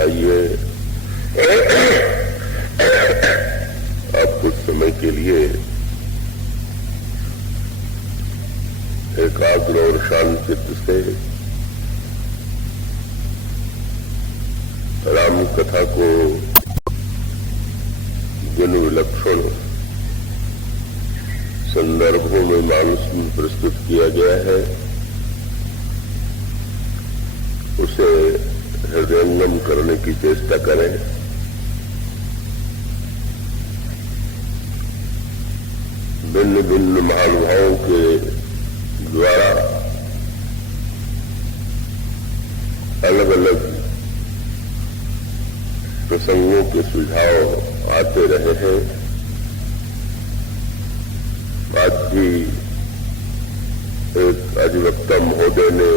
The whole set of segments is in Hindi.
आइए आप कुछ समय के लिए एकाग्र और शांत चित्त से राम कथा को जिन विलक्षण संदर्भों में मानस में प्रस्तुत किया गया है उसे हृदयंगम करने की चेष्टा करें। भिन्न भिन्न महानुभावों के द्वारा अलग अलग प्रसंगों के सुझाव आते रहे हैं। आज भी एक अधिवक्ता महोदय ने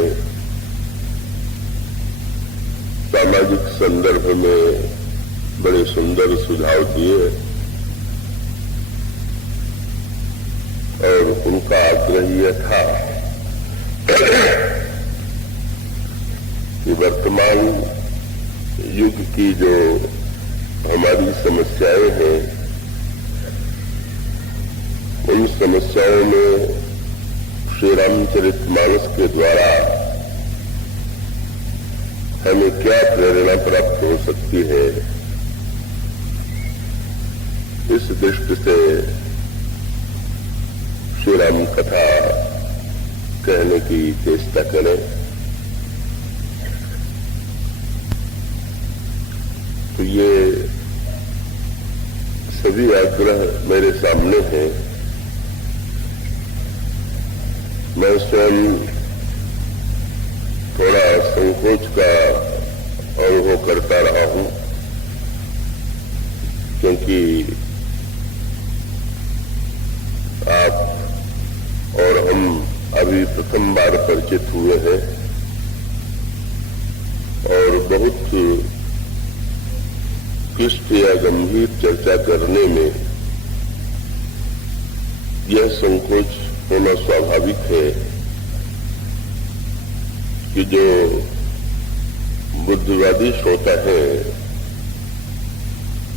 सामाजिक संदर्भ में बड़े सुंदर सुझाव दिए और उनका आग्रह यह था कि वर्तमान युग की जो हमारी समस्याएं हैं उन समस्याओं में श्री रामचरितमानस के द्वारा हमें क्या प्रेरणा प्राप्त हो सकती है, इस दृष्टि से श्री राम कथा कहने की चेष्टा करें। तो ये सभी आग्रह मेरे सामने हैं। मैं स्वयं थोड़ा संकोच का अनुभव करता रहा हूं, क्योंकि आप और हम अभी प्रथम बार परिचित हुए हैं और बहुत क्लिष्ट या गंभीर चर्चा करने में यह संकोच होना स्वाभाविक है कि जो बुद्धिवादी श्रोता है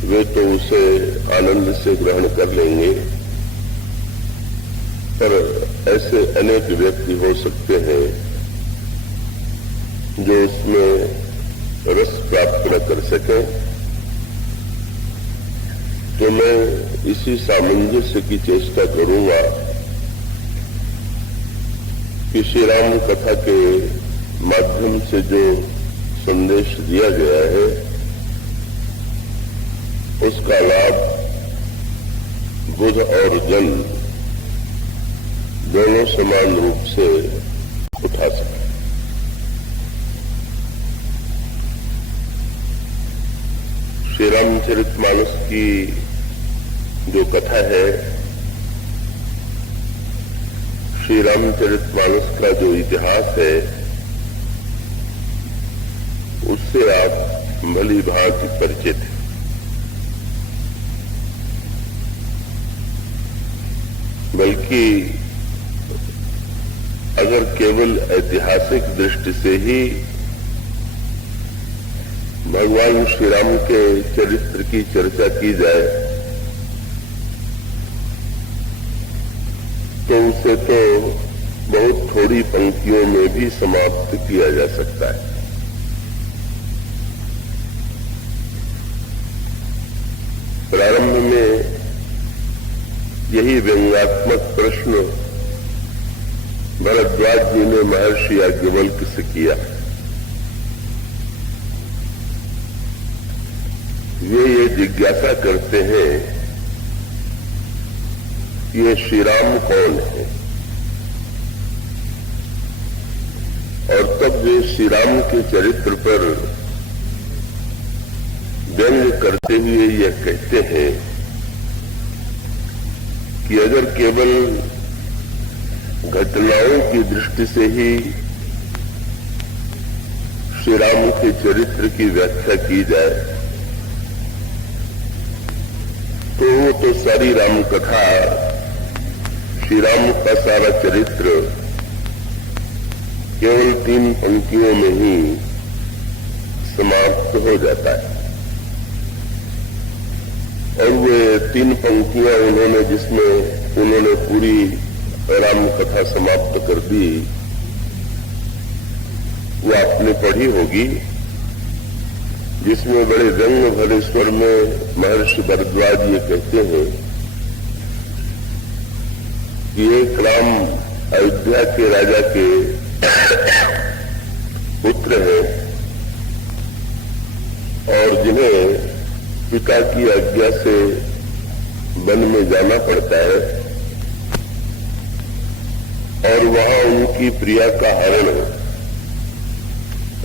वे तो उसे आनंद से ग्रहण कर लेंगे, पर ऐसे अनेक व्यक्ति हो सकते हैं जो उसमें रस प्राप्त न कर सके। तो मैं इसी सामंजस्य की चेष्टा करूंगा कि श्री राम कथा के माध्यम से जो संदेश दिया गया है उसका लाभ बुद्ध और जन दोनों समान रूप से उठा सके। श्री रामचरितमानस की जो कथा है, श्री रामचरितमानस का जो इतिहास है उससे आप भली भांति परिचित हैं। बल्कि अगर केवल ऐतिहासिक दृष्टि से ही भगवान श्री राम के चरित्र की चर्चा की जाए तो उसे तो बहुत थोड़ी पंक्तियों में भी समाप्त किया जा सकता है। प्रारंभ में यही व्यंग्यात्मक प्रश्न भरद्वाज जी ने महर्षि याज्ञवल्क्य से किया। वे ये जिज्ञासा करते हैं कि ये श्री राम कौन है, और तब वे श्री राम के चरित्र पर व्यंग करते हुए यह कहते हैं कि अगर केवल घटनाओं की दृष्टि से ही श्री राम के चरित्र की व्याख्या की जाए तो वो तो सारी राम कथा, श्री राम का सारा चरित्र केवल 3 पंक्तियों में ही समाप्त हो जाता है। और वे 3 पंक्तियां उन्होंने जिसमें उन्होंने पूरी राम कथा समाप्त कर दी, वो आपने पढ़ी होगी, जिसमें बड़े रंग भरे स्वर में महर्षि भरद्वाज ये कहते हैं कि एक राम अयोध्या के राजा के पुत्र हैं और जिन्हें पिता की आज्ञा से वन में जाना पड़ता है और वहां उनकी प्रिया का हरण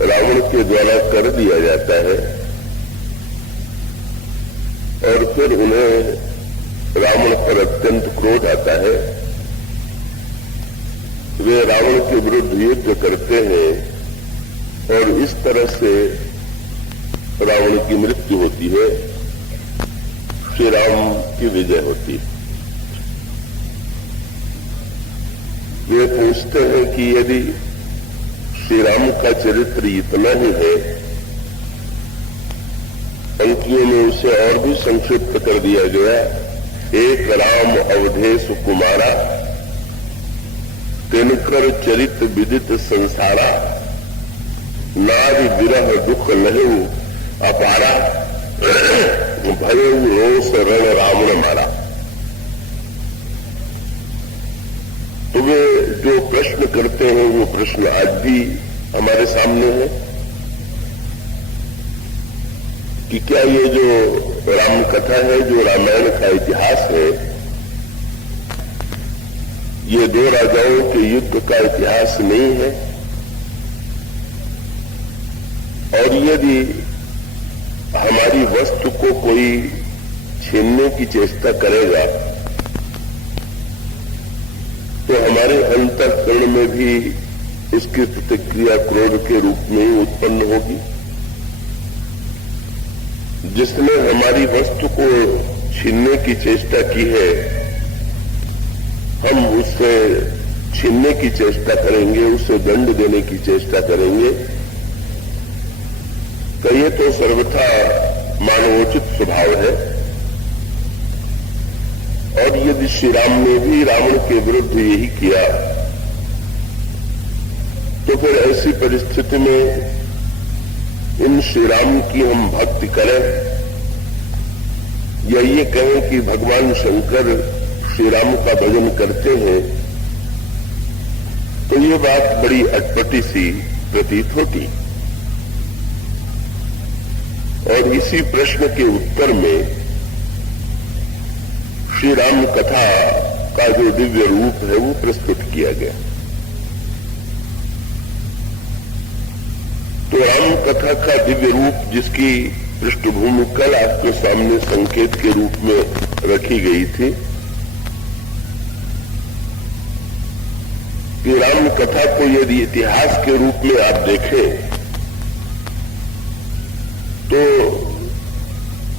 रावण के द्वारा कर दिया जाता है और फिर उन्हें रावण पर अत्यंत क्रोध आता है। वे रावण के विरुद्ध युद्ध करते हैं और इस तरह से रावण की मृत्यु होती है, श्री राम की विजय होती है। वे पूछते हैं कि यदि श्री राम का चरित्र इतना ही है, पंक्तियों में उसे और भी संक्षिप्त कर दिया गया, एक राम अवधेश कुमारा, तिनकर चरित विदित संसारा, नारी विरह दुख लहु अपारा, भयउ रोष रण रावण मारा। तो वे जो प्रश्न करते हैं वो प्रश्न आज भी हमारे सामने है कि क्या ये जो राम कथा है, जो रामायण का इतिहास है, ये 2 राजाओं के युद्ध का इतिहास नहीं है? और यदि हमारी वस्तु को कोई छीनने की चेष्टा करेगा तो हमारे अंतःकरण में भी इसकी प्रतिक्रिया क्रोध के रूप में ही उत्पन्न होगी। जिसने हमारी वस्तु को छीनने की चेष्टा की है, हम उससे छीनने की चेष्टा करेंगे, उसे दंड देने की चेष्टा करेंगे। तो ये तो सर्वथा मानवोचित स्वभाव है। और यदि श्री राम ने भी रावण के विरुद्ध यही किया तो फिर ऐसी परिस्थिति में इन श्री राम की हम भक्ति करें या ये कहें कि भगवान शंकर श्री राम का भजन करते हैं, तो ये बात बड़ी अटपटी सी प्रतीत होती। और इसी प्रश्न के उत्तर में श्री राम कथा का जो दिव्य रूप है वो प्रस्तुत किया गया। तो राम कथा का दिव्य रूप जिसकी पृष्ठभूमि कल आपके सामने संकेत के रूप में रखी गई थी कि राम कथा को यदि इतिहास के रूप में आप देखें तो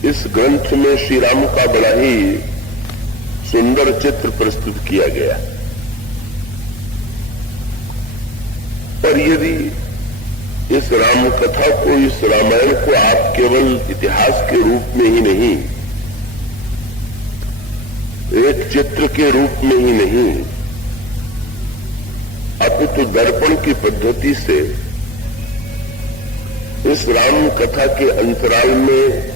इस ग्रंथ में श्री राम का बड़ा ही सुंदर चित्र प्रस्तुत किया गया। पर यदि इस राम कथा को, इस रामायण को आप केवल इतिहास के रूप में ही नहीं, एक चित्र के रूप में ही नहीं, अपितु दर्पण की पद्धति से इस राम कथा के अंतराल में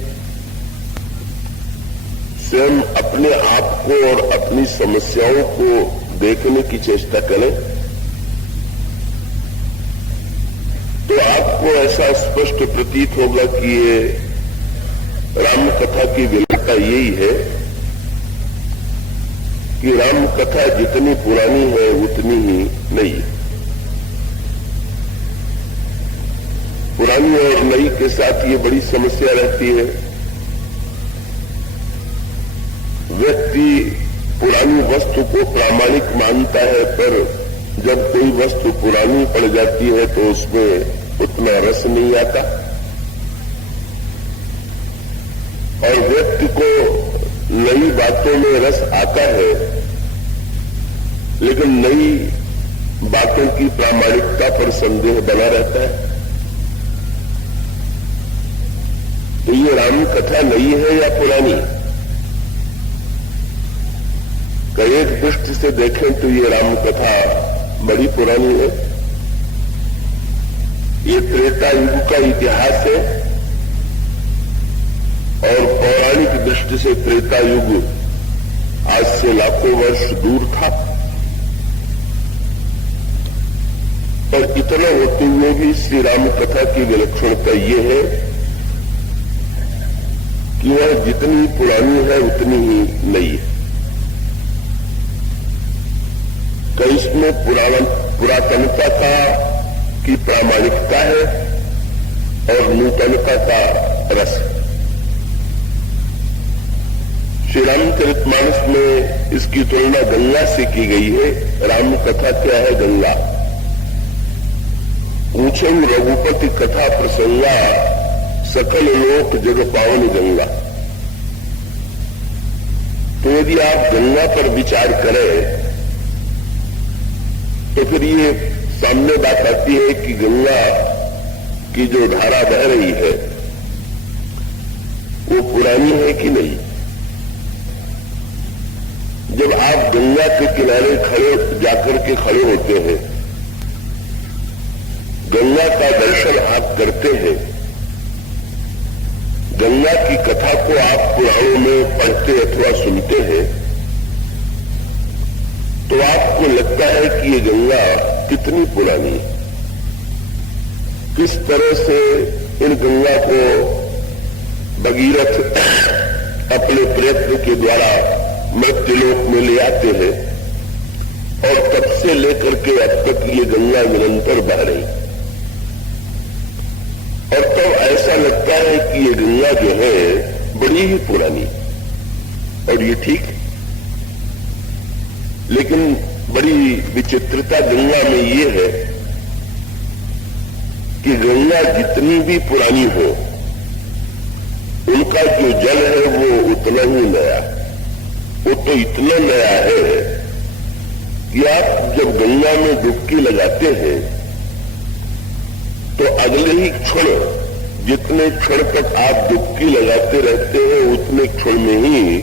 स्वयं अपने आप को और अपनी समस्याओं को देखने की चेष्टा करें तो आपको ऐसा स्पष्ट प्रतीत होगा कि ये राम कथा की विलक्षणता यही है कि राम कथा जितनी पुरानी है उतनी ही नई है। पुरानी और नई के साथ ये बड़ी समस्या रहती है। व्यक्ति पुरानी वस्तु को प्रामाणिक मानता है, पर जब कोई वस्तु पुरानी पड़ जाती है तो उसमें उतना रस नहीं आता और व्यक्ति को नई बातों में रस आता है, लेकिन नई बातों की प्रामाणिकता पर संदेह बना रहता है। तो ये राम कथा नई है या पुरानी? कई एक दृष्टि से देखें तो ये राम कथा बड़ी पुरानी है। ये त्रेता युग का इतिहास है और पौराणिक दृष्टि से त्रेता युग आज से लाखों वर्ष दूर था, पर इतना होते हुए भी श्री राम कथा की विलक्षणता ये है कि वह जितनी पुरानी है उतनी ही नई है। कई इसमें पुरातनता का की प्रामाणिकता है और नूतनता का रस। श्री रामचरितमानस में इसकी तुलना गंगा से की गई है। राम कथा क्या है? गंगा। ऊंचे रघुपति कथा प्रसंगा, सकल लोक जग पावन गंगा। तो यदि आप गंगा पर विचार करें तो फिर ये सामने बात आती है कि गंगा की जो धारा बह रही है वो पुरानी है कि नहीं। जब आप गंगा के किनारे खड़े जाकर के खड़े होते हैं, गंगा का दर्शन आप करते हैं, गंगा की कथा को आप पुराणों में पढ़ते अथवा सुनते हैं, तो आपको लगता है कि ये गंगा कितनी पुरानी है। किस तरह से इन गंगा को भगीरथ अपने प्रयत्न के द्वारा मृत्युलोक में ले आते हैं और तब से लेकर के अब तक ये गंगा निरंतर बह रही, और तब ऐसा लगता है कि ये गंगा जो है बड़ी ही पुरानी। और ये ठीक, लेकिन बड़ी विचित्रता गंगा में ये है कि गंगा जितनी भी पुरानी हो, उनका जो जल है वो उतना ही नया। वो तो इतना नया है कि आप जब गंगा में डुबकी लगाते हैं तो अगले ही क्षण, जितने क्षण तक आप डुबकी लगाते रहते हैं उतने क्षण में ही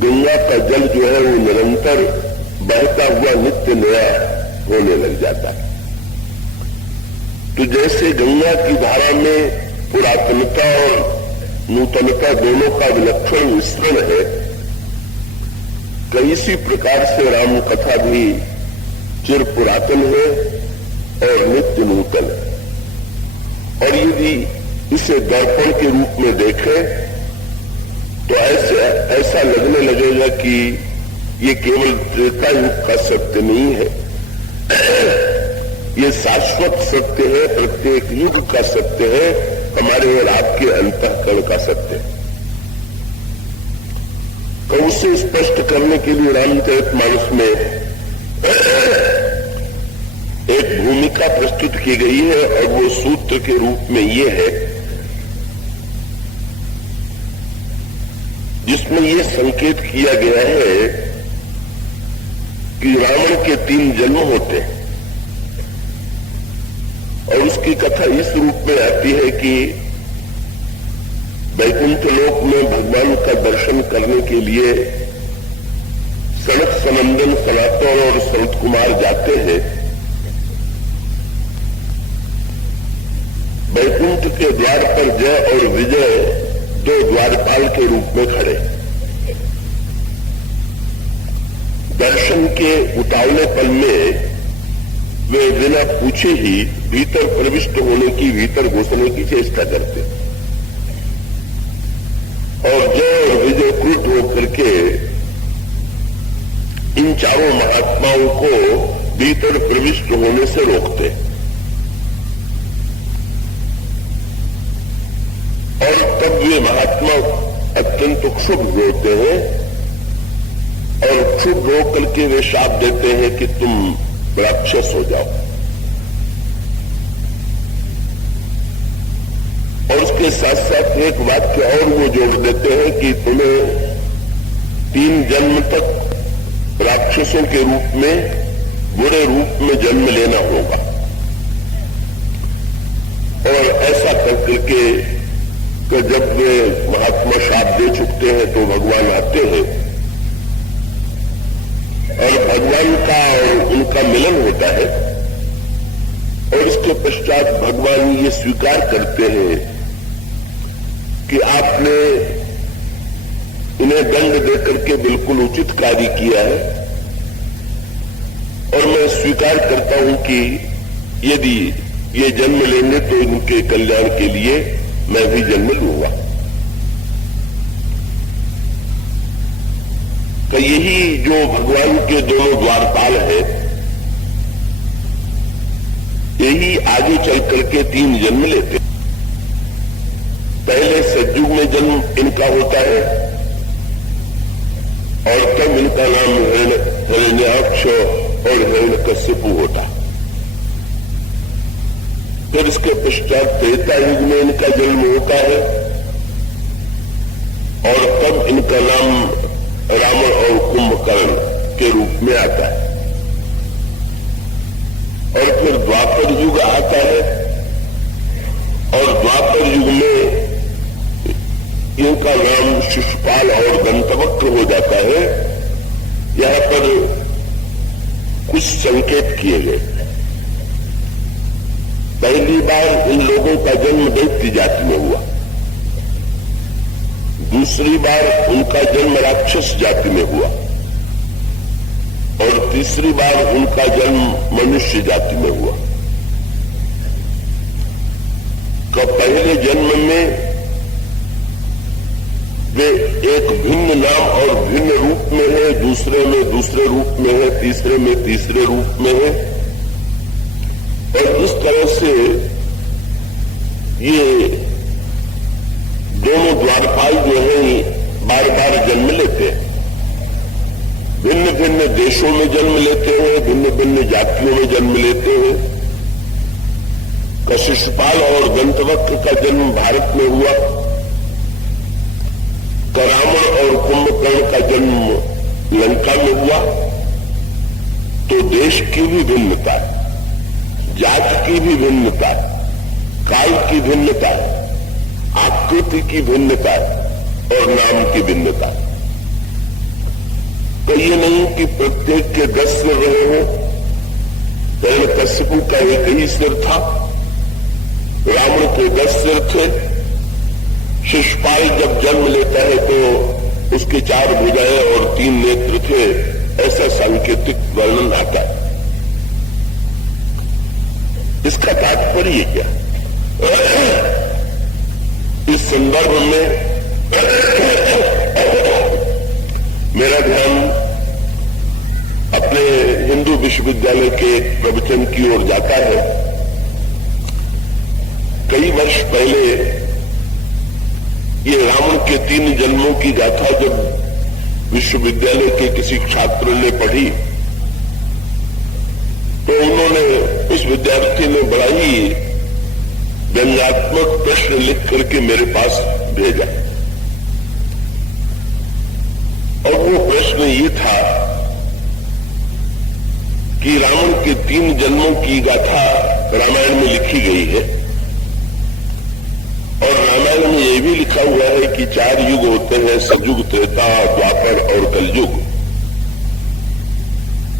गंगा का जल जो है वो निरंतर बहता हुआ नित्य नया होने लग जाता है। तो जैसे गंगा की धारा में पुरातनता और नूतनता दोनों का विलक्षण मिश्रण है, तो इसी प्रकार से राम कथा भी चिर पुरातन है और नित्य नूतन है। और यदि इसे दर्पण के रूप में देखें तो ऐसा लगने लगेगा कि ये केवल त्रेता युग का सत्य नहीं है, ये शाश्वत सत्य है, प्रत्येक युग का सत्य है, हमारे और आपके अंतःकरण का सत्य है। तो उसे स्पष्ट करने के लिए रामचरितमानस में एक भूमिका प्रस्तुत की गई है और वो सूत्र के रूप में ये है जिसमें ये संकेत किया गया है कि रावण के 3 जन्म होते हैं। और उसकी कथा इस रूप में आती है कि वैकुंठ लोक में भगवान का दर्शन करने के लिए सनक सनंदन सनातन और संत कुमार जाते हैं। वैकुंठ के द्वार पर जय और विजय 2 द्वारपाल के रूप में खड़े। दर्शन के उतावले पल में वे बिना पूछे ही भीतर प्रविष्ट होने की, भीतर घुसने की चेष्टा करते और जय और विजय क्रुद्ध होकर के इन चारों महात्माओं को भीतर प्रविष्ट होने से रोकते और तब वे महात्मा अत्यंत क्षुब्ध होते हैं और क्षुब्ध होकर के वे शाप देते हैं कि तुम राक्षस हो जाओ। और उसके साथ साथ एक वाक्य और वो जोड़ देते हैं कि तुम्हें 3 जन्म तक राक्षसों के रूप में, बुरे रूप में जन्म लेना होगा। और ऐसा करके कि जब वे महात्मा शाप दे चुकते हैं तो भगवान आते हैं और भगवान का और उनका मिलन होता है, और इसके पश्चात भगवान ये स्वीकार करते हैं कि आपने इन्हें दंड देकर के बिल्कुल उचित कार्य किया है, और मैं स्वीकार करता हूं कि यदि ये जन्म लेंगे तो इनके कल्याण के लिए मैं भी जन्म लूंगा। तो यही जो भगवान के दोनों द्वारपाल है, यही आगे चल करके 3 जन्म लेते। पहले सतयुग में जन्म इनका होता है और तब इनका नाम हिरण्याक्ष और हिरण्यकश्यपु होता। फिर इसके पश्चात त्रेता युग में इनका जन्म होता है और तब इनका नाम रावण और कुंभकर्ण के रूप में आता है। और फिर द्वापर युग आता है और द्वापर युग में इनका नाम शिशुपाल और दंतवक्र हो जाता है। यहां पर कुछ संकेत किए गए। पहली बार इन लोगों का जन्म दैत्य जाति में हुआ, दूसरी बार उनका जन्म राक्षस जाति में हुआ और तीसरी बार उनका जन्म मनुष्य जाति में हुआ। तो पहले जन्म में वे एक भिन्न नाम और भिन्न रूप में है, दूसरे में दूसरे रूप में है, तीसरे में तीसरे रूप में है, और इस तरह से ये दोनों द्वारपाल जो है बार बार जन्म लेते हैं। भिन्न भिन्न देशों में जन्म लेते हैं, भिन्न भिन्न जातियों में जन्म लेते हैं। शिशुपाल और दंतवक्र का जन्म भारत में हुआ, रावण और कुंभकर्ण का जन्म लंका में हुआ। तो देश की भी भिन्नता है, जात की भी भिन्नता है, काल की भिन्नता है, आकृति की भिन्नता है और नाम की भिन्नता है। तो ये नहीं कि प्रत्येक के 10 सिर रहे हो। हिरण्यकश्यपु का एक ही सिर था, रावण के 10 सिर थे। शिशुपाल जब जन्म लेता है तो उसके 4 भुजाएं और 3 नेत्र थे, ऐसा सांकेतिक वर्णन आता है। इसका तात्पर्य क्या? इस संदर्भ में मेरा ध्यान अपने हिंदू विश्वविद्यालय के प्रवचन की ओर जाता है। कई वर्ष पहले ये रावण के 3 जन्मों की गाथा जब विश्वविद्यालय के किसी छात्र ने पढ़ी तो उन्होंने, उस विद्यार्थी ने बड़ा ही व्यंग्यात्मक प्रश्न लिख करके मेरे पास भेजा। और वो प्रश्न ये था कि रावण के 3 जन्मों की गाथा रामायण में लिखी गई है और रामायण में यह भी लिखा हुआ है कि 4 युग होते हैं, सतयुग, त्रेता, द्वापर और कलयुग।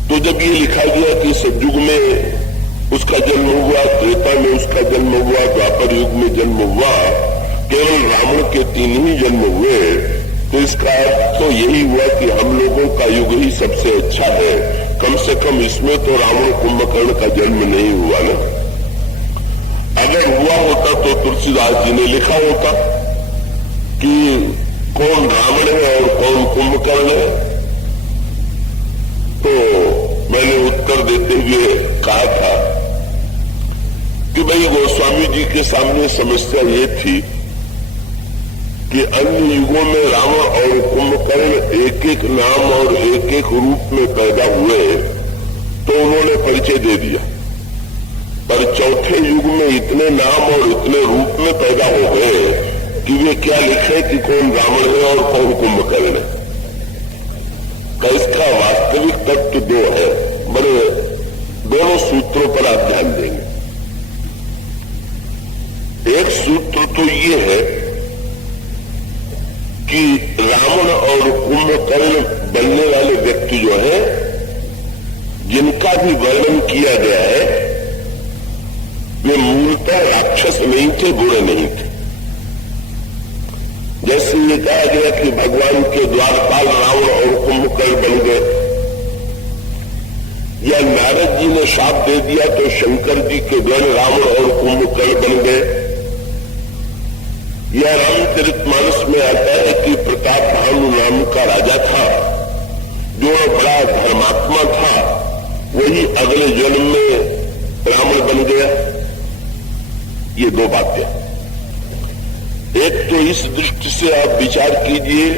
तो जब ये लिखा गया कि सतयुग में उसका जन्म हुआ, त्रेता में उसका जन्म हुआ, द्वापर युग में जन्म हुआ, केवल रावण के 3 ही जन्म हुए, तो इसका अर्थ तो यही हुआ कि हम लोगों का युग ही सबसे अच्छा है। कम से कम इसमें तो रावण कुंभकर्ण का जन्म नहीं हुआ ना। अगर हुआ होता तो तुलसीदास जी ने लिखा होता कि कौन रावण है और कौन कुंभकर्ण है। तो मैंने उत्तर देते हुए कहा था कि भाई गोस्वामी जी के सामने समस्या ये थी कि अन्य युगों में रावण और कुंभकर्ण एक एक नाम और एक एक रूप में पैदा हुए, तो उन्होंने परिचय दे दिया। पर चौथे युग में इतने नाम और इतने रूप में पैदा हो गए कि वे क्या लिखे कि कौन रावण है और कौन कुंभकर्ण है। का इसका वास्तविक तत्व 2 है। बड़े दोनों सूत्रों पर आप ध्यान देंगे। एक सूत्र तो ये है कि रावण और कुंभकर्ण बनने वाले व्यक्ति जो है, जिनका भी वर्णन किया गया है, वे मूलतः राक्षस नहीं थे, बुरे नहीं थे। जैसे ये कहा गया कि भगवान के द्वारपाल रावण और कुंभकर्ण बन गए, या नारद जी ने शाप दे दिया तो शंकर जी के गण रावण और कुंभकर्ण बन गए, या रामचरितमानस में आता है कि प्रताप भानु नाम का राजा था जो बड़ा धर्मात्मा था, वही अगले जन्म में रावण बन गया। ये दो बातें, एक तो इस दृष्टि से आप विचार कीजिए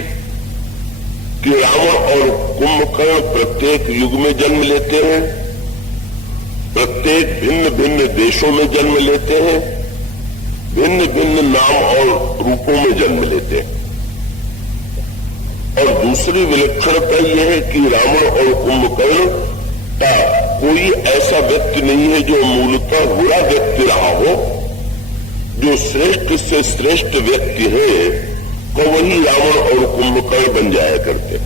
कि रावण और कुंभकर्ण प्रत्येक युग में जन्म लेते हैं, प्रत्येक भिन्न भिन्न देशों में जन्म लेते हैं, भिन्न भिन्न नाम और रूपों में जन्म लेते हैं। और दूसरी विलक्षणता यह है कि रावण और कुंभकर्ण का कोई ऐसा व्यक्ति नहीं है जो मूलतः बुरा व्यक्ति रहा हो। जो श्रेष्ठ से श्रेष्ठ व्यक्ति है तो वही रावण और कुंभकर्ण बन जाया करते,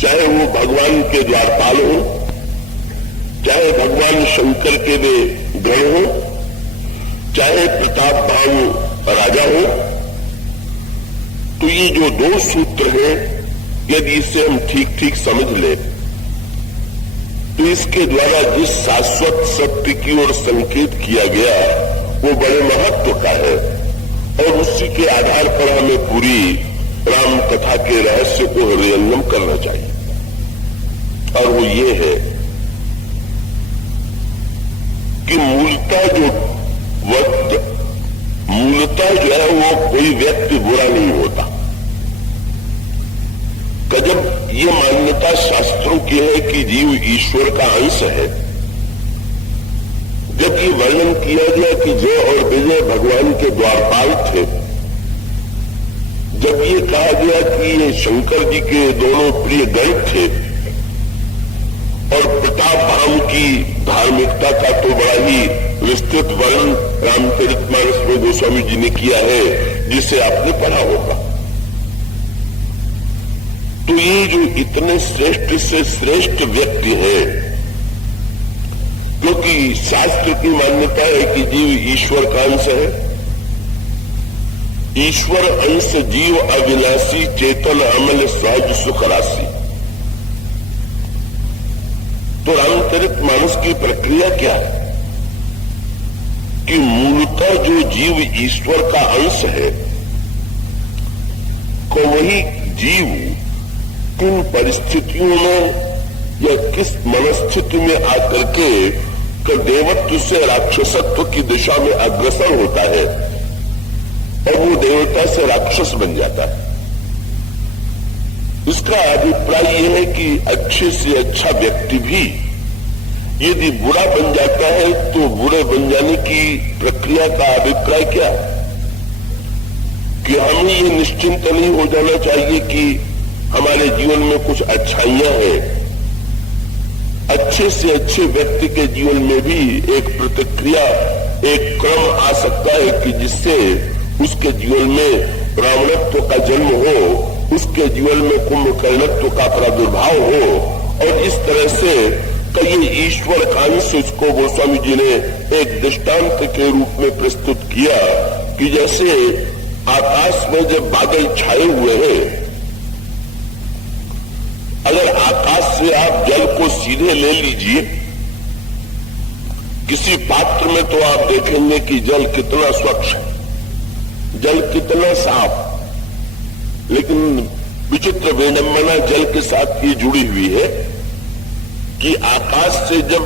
चाहे वो भगवान के द्वारपाल हो, चाहे भगवान शंकर के वे गण हो, चाहे प्रताप भानु राजा हो। तो ये जो दो सूत्र हैं, यदि इसे हम ठीक ठीक समझ ले तो इसके द्वारा जिस शाश्वत सत्य की ओर संकेत किया गया वो बड़े महत्व का है, और उसी के आधार पर हमें पूरी राम कथा के रहस्य को हृदयंगम करना चाहिए। और वो ये है कि मूलतः जो है वो कोई व्यक्ति बुरा नहीं होता। जब ये मान्यता शास्त्रों की है कि जीव ईश्वर का अंश है, जब ये वर्णन किया गया कि जय और विजय भगवान के द्वारपाल थे, जब ये कहा गया कि ये शंकर जी के दोनों प्रिय गण थे, और प्रताप भानु की धार्मिकता का तो बड़ा ही विस्तृत वर्णन रामचरितमानस में गोस्वामी जी ने किया है, जिसे आपने पढ़ा होगा। तो ये जो इतने श्रेष्ठ से श्रेष्ठ व्यक्ति है, क्योंकि शास्त्र की मान्यता है कि जीव ईश्वर का अंश है, ईश्वर अंश जीव अविनाशी चेतन अमल सहज सुख राशि। तो रामचरितमानस की प्रक्रिया क्या है कि मूलतः जो जीव ईश्वर का अंश है, को वही जीव किन परिस्थितियों में या किस मनस्थिति में आकर के देवत्व से राक्षसत्व की दिशा में अग्रसर होता है, और वो देवता से राक्षस बन जाता है। इसका अभिप्राय यह है कि अच्छे से अच्छा व्यक्ति भी यदि बुरा बन जाता है तो बुरे बन जाने की प्रक्रिया का अभिप्राय क्या है कि हमें ये निश्चिंत नहीं हो जाना चाहिए कि हमारे जीवन में कुछ अच्छाइयां हैं। अच्छे से अच्छे व्यक्ति के जीवन में भी एक प्रतिक्रिया, एक क्रम आ सकता है कि जिससे उसके जीवन में रावणत्व का जन्म हो, उसके जीवन में कुंभकर्णत्व का प्रादुर्भाव हो, और इस तरह से कई ईश्वर कांश इसको गोस्वामी जी ने एक दृष्टांत के रूप में प्रस्तुत किया कि जैसे आकाश में जब बादल छाए हुए हैं, अगर आकाश से आप जल को सीधे ले लीजिए किसी पात्र में, तो आप देखेंगे कि जल कितना स्वच्छ है, जल कितना साफ। लेकिन विचित्र विडंबना जल के साथ ये जुड़ी हुई है कि आकाश से जब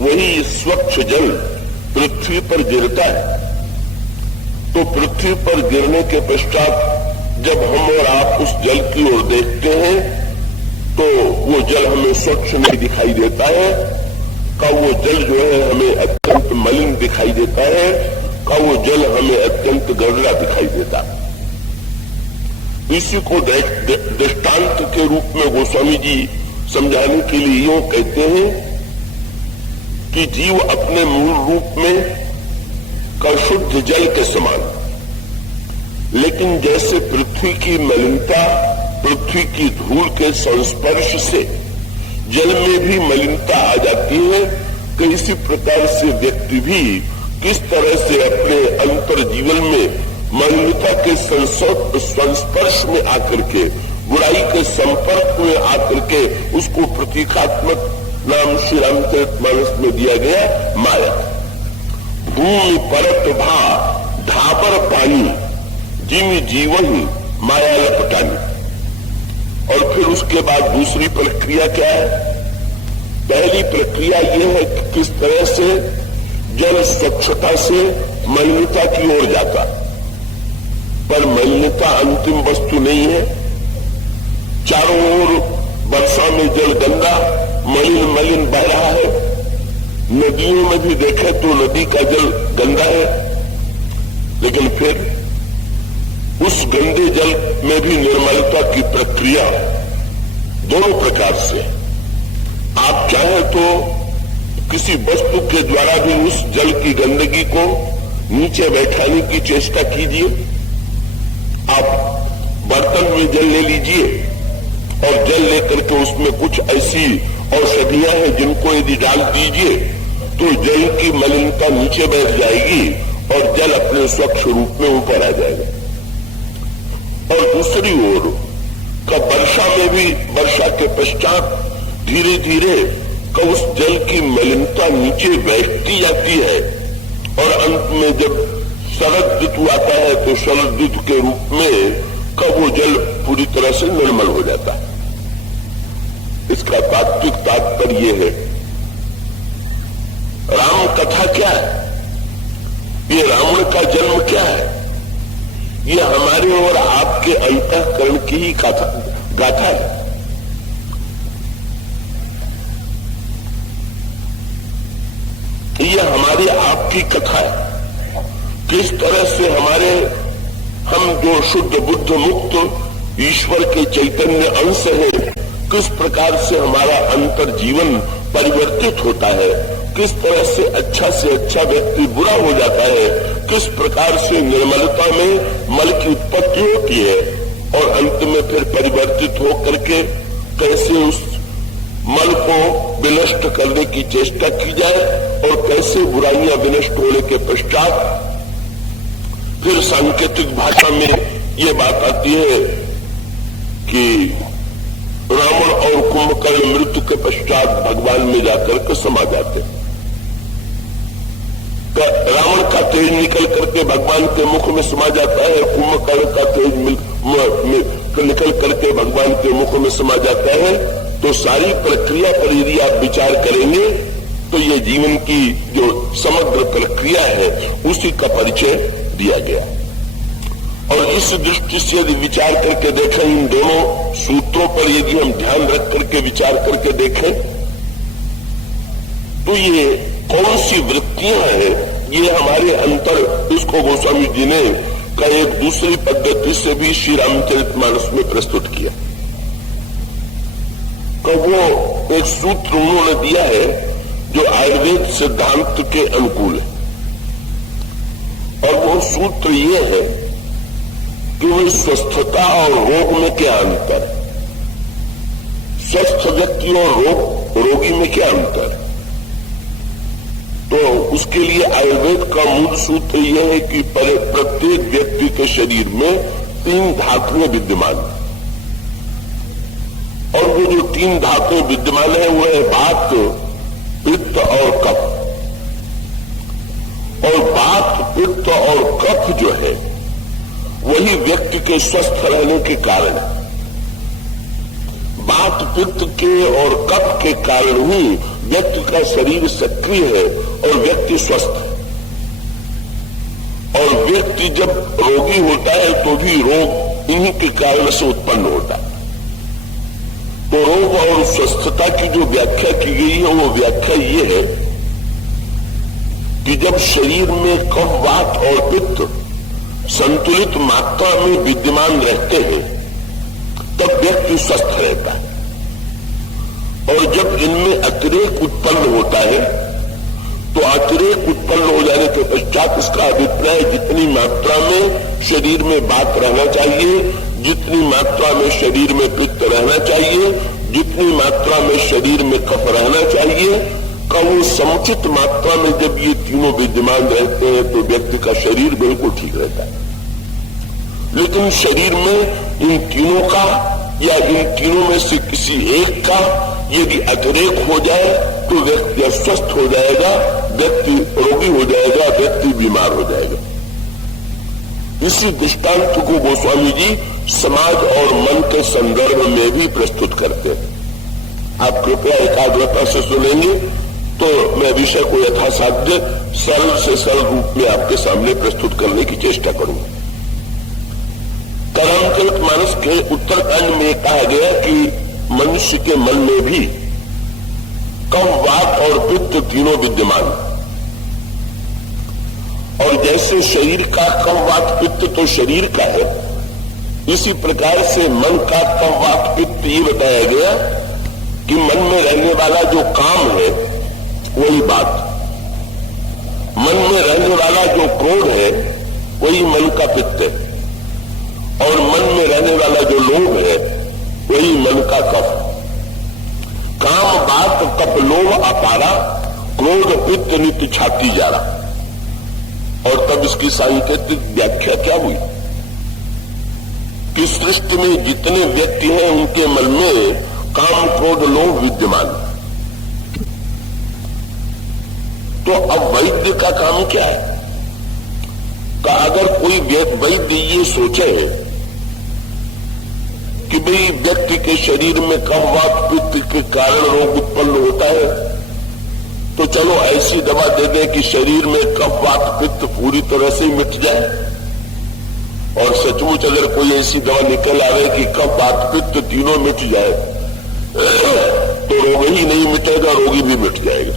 वही स्वच्छ जल पृथ्वी पर गिरता है, तो पृथ्वी पर गिरने के पश्चात जब हम और आप उस जल की ओर देखते हैं तो वो जल हमें स्वच्छ नहीं दिखाई देता है, का वो जल जो है हमें अत्यंत मलिन दिखाई देता है, का वो जल हमें अत्यंत गंदा दिखाई देता है। इसी को दृष्टांत के रूप में गोस्वामी जी समझाने के लिए यूं कहते हैं कि जीव अपने मूल रूप में का शुद्ध जल के समान, लेकिन जैसे पृथ्वी की मलिनता पृथ्वी की धूल के संस्पर्श से जल में भी मलिनता आ जाती है, तो इसी प्रकार से व्यक्ति भी किस तरह से अपने अंतर जीवन में मलिनता के संस्पर्श में आकर के, बुराई के संपर्क में आकर के उसको प्रतीकात्मक नाम श्री रामचरितमानस में दिया गया माया। भूमि परत भा ढाबर पानी जिम जीवन माया लपटानी। और फिर उसके बाद दूसरी प्रक्रिया क्या है? पहली प्रक्रिया यह है कि किस तरह से जल स्वच्छता से मलिनता की ओर जाता, पर मलिनता अंतिम वस्तु नहीं है। चारों ओर वर्षा में जल गंदा मलिन मलिन बह रहा है। नदियों में भी देखें तो नदी का जल गंदा है, लेकिन फिर उस गंदे जल में भी निर्मलता की प्रक्रिया दोनों प्रकार से। आप चाहें तो किसी वस्तु के द्वारा भी उस जल की गंदगी को नीचे बैठाने की चेष्टा कीजिए। आप बर्तन में जल ले लीजिए और जल लेकर के उसमें कुछ ऐसी औषधियां हैं जिनको यदि डाल दीजिए तो जल की मलिनता नीचे बैठ जाएगी और जल अपने स्वच्छ रूप में ऊपर आ जाएगा। और दूसरी ओर का वर्षा में भी वर्षा के पश्चात धीरे धीरे का उस जल की मलिनता नीचे बैठती जाती है और अंत में जब शरद ऋतु आता है तो शरद ऋतु के रूप में का वो जल पूरी तरह से निर्मल हो जाता है। इसका तात्विक तात्पर्य है, राम कथा क्या है? ये रावण का जन्म क्या है? ये हमारे और आपके अंतःकरण की ही गाथा है। ये हमारी आपकी कथा है। किस तरह से हम जो शुद्ध बुद्ध मुक्त ईश्वर के चैतन्य अंश है, किस प्रकार से हमारा अंतर जीवन परिवर्तित होता है, किस तरह से अच्छा व्यक्ति बुरा हो जाता है, किस प्रकार से निर्मलता में मल की उत्पत्ति होती है और अंत में फिर परिवर्तित हो करके कैसे उस मल को विनष्ट करने की चेष्टा की जाए और कैसे बुराइयां विनष्ट होने के पश्चात फिर सांकेतिक भाषा में ये बात आती है कि रावण और कुंभकर्ण मृत्यु के पश्चात भगवान में जाकर के समा जाते। रावण का तेज निकल करके भगवान के मुख में समा जाता है, कुंभकर्ण का तेज निकल करके भगवान के मुख में समा जाता है। तो सारी प्रक्रिया पर यदि आप विचार करेंगे तो ये जीवन की जो समग्र प्रक्रिया है उसी का परिचय दिया गया। और इस दृष्टि से यदि विचार करके देखें, इन दोनों सूत्रों पर यदि हम ध्यान रख करके विचार करके देखें तो ये कौन सी वृत्तियां हैं, ये हमारे अंतर, इसको गोस्वामी जी ने का एक दूसरी पद्धति से भी श्री रामचरितमानस में प्रस्तुत किया। तो वो एक सूत्र उन्होंने दिया है जो आयुर्वेद सिद्धांत के अनुकूल है और वो सूत्र ये है कि वो स्वस्थता और रोग में क्या अंतर है, स्वस्थ व्यक्ति और रोगी में क्या अंतर है। तो उसके लिए आयुर्वेद का मूल सूत्र यह है कि प्रत्येक व्यक्ति के शरीर में 3 धातुएं विद्यमान है और वो जो 3 धातुएं विद्यमान है वो है वात, पित्त और कफ। और वात, पित्त और कफ जो है वही व्यक्ति के स्वस्थ रहने के कारण है। वात, पित्त के और कफ के कारण ही व्यक्ति का शरीर सक्रिय है और व्यक्ति स्वस्थ है। और व्यक्ति जब रोगी होता है तो भी रोग इन्हीं के कारण से उत्पन्न होता है। तो रोग और स्वस्थता की जो व्याख्या की गई है वो व्याख्या ये है कि जब शरीर में कफ, वात और पित्त संतुलित मात्रा में विद्यमान रहते हैं तब व्यक्ति स्वस्थ रहता है। और जब इनमें अतिरेक उत्पन्न होता है तो अतिरेक उत्पन्न हो जाने के पश्चात इसका अभिप्राय जितनी मात्रा में शरीर में वात रहना चाहिए, जितनी मात्रा में शरीर में पित्त रहना चाहिए, जितनी मात्रा में शरीर में कफ रहना चाहिए, का वो समुचित मात्रा में जब ये तीनों विद्यमान रहते हैं तो व्यक्ति का शरीर बिल्कुल ठीक रहता है। लेकिन शरीर में इन तीनों का या इन तीनों में से किसी एक का यदि अतिरेक हो जाए तो व्यक्ति अस्वस्थ हो जाएगा, व्यक्ति रोगी हो जाएगा, व्यक्ति बीमार हो जाएगा। इसी दृष्टांत को गोस्वामी जी समाज और मन के संदर्भ में भी प्रस्तुत करते हैं। आप कृपया एकाग्रता से सुनेंगे तो मैं विषय को यथासाध्य सरल से सरल रूप में आपके सामने प्रस्तुत करने की चेष्टा करूंगा। रामचरितमानस के उत्तरकांड में कहा गया कि मनुष्य के मन में भी कफ, वात और पित्त तीनों विद्यमान, और जैसे शरीर का कफ, वात, पित्त तो शरीर का है, इसी प्रकार से मन का कफ, वात, पित्त ये बताया गया कि मन में रहने वाला जो काम है वही बात, मन में रहने वाला जो क्रोध है वही मन का पित्त है, और मन में रहने वाला जो लोभ है वही मन का कफ। काम, बात, कप, लोभ अपारा, क्रोध, पित्त नित्य छाती जा रहा। और तब इसकी सांकेतिक व्याख्या क्या हुई कि सृष्टि में जितने व्यक्ति हैं उनके मन में काम, क्रोध, लोभ विद्यमान। तो अब वैद्य का काम क्या है? का अगर कोई वैद्य ये सोचे कि भाई व्यक्ति के शरीर में कफ, वात, पित्त के कारण रोग उत्पन्न होता है, तो चलो ऐसी दवा दे दे कि शरीर में कफ, वात, पित्त पूरी तरह से मिट जाए। और सचमुच अगर कोई ऐसी दवा निकल आवे कि कफ, वात, पित्त तीनों मिट जाए तो रोग ही नहीं मिटेगा, रोगी भी मिट जाएगा।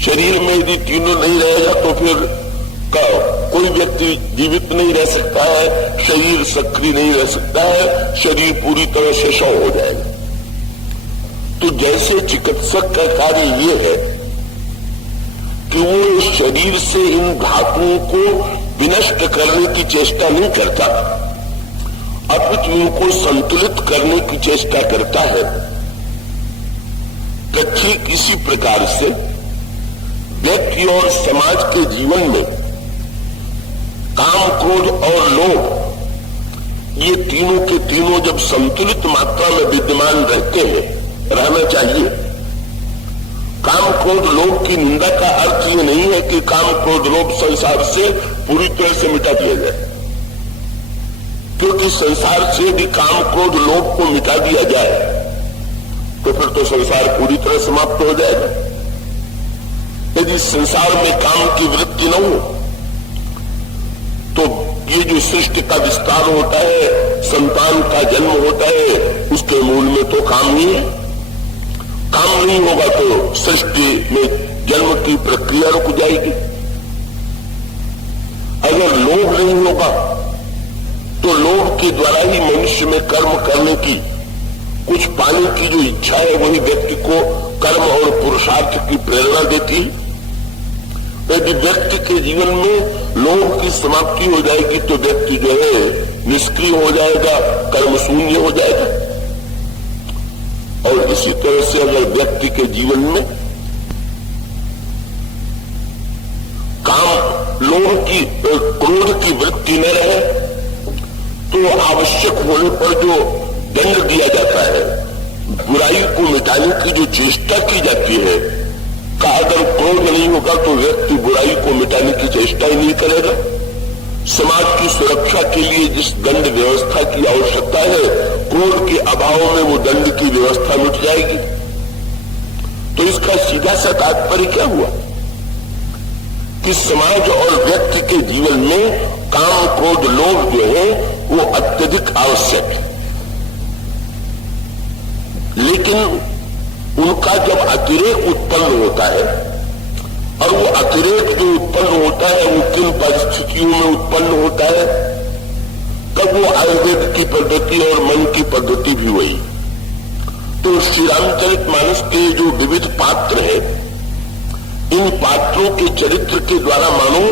शरीर में यदि तीनों नहीं रहेगा तो फिर कोई व्यक्ति जीवित नहीं रह सकता है, शरीर सक्रिय नहीं रह सकता है, शरीर पूरी तरह से शव हो जाएगा। तो जैसे चिकित्सक का कार्य ये है कि वो इस शरीर से इन धातुओं को विनष्ट करने की चेष्टा नहीं करता, अपितु इनको संतुलित करने की चेष्टा करता है, तो ठीक इसी प्रकार से व्यक्ति और समाज के जीवन में काम, क्रोध और लोभ ये तीनों के तीनों जब संतुलित मात्रा में विद्यमान रहते हैं, रहना चाहिए। काम, क्रोध, लोभ की निंदा का अर्थ ये नहीं है कि काम, क्रोध, लोभ संसार से पूरी तरह से मिटा दिया जाए, क्योंकि संसार से भी काम, क्रोध, लोभ को मिटा दिया जाए तो फिर तो संसार पूरी तरह समाप्त हो जाएगा। यदि संसार में काम की वृत्ति न हो तो ये जो सृष्टि का विस्तार होता है, संतान का जन्म होता है, उसके मूल में तो काम ही है। काम नहीं होगा तो सृष्टि में जन्म की प्रक्रिया रुक जाएगी। अगर लोभ नहीं होगा तो लोभ के द्वारा ही मनुष्य में कर्म करने की, कुछ पाने की जो इच्छा है वही व्यक्ति को कर्म और पुरुषार्थ की प्रेरणा देती है। यदि व्यक्ति के जीवन में लोभ की समाप्ति हो जाएगी तो व्यक्ति जो है निष्क्रिय हो जाएगा, कर्म शून्य हो जाएगा। और इसी तरह से अगर व्यक्ति के जीवन में काम, लोभ की, क्रोध की वृत्ति न रहे तो आवश्यक होने पर जो दंड दिया जाता है, बुराई को मिटाने की जो चेष्टा की जाती है, का अगर क्रोध नहीं होगा तो व्यक्ति बुराई को मिटाने की चेष्टा ही नहीं करेगा। समाज की सुरक्षा के लिए जिस दंड व्यवस्था की आवश्यकता है, क्रोध के अभाव में वो दंड की व्यवस्था मिट जाएगी। तो इसका सीधा सा तात्पर्य क्या हुआ कि समाज और व्यक्ति के जीवन में काम, क्रोध, लोभ जो है वो अत्यधिक आवश्यक है, लेकिन उनका जब अतिरेक उत्पन्न होता है, और वो अतिरेक जो उत्पन्न होता है वो किन परिस्थितियों में उत्पन्न होता है, तब वो आयुर्वेद की पद्धति और मन की पद्धति भी वही। तो श्री रामचरितमानस के जो विविध पात्र है, इन पात्रों के चरित्र के द्वारा मानो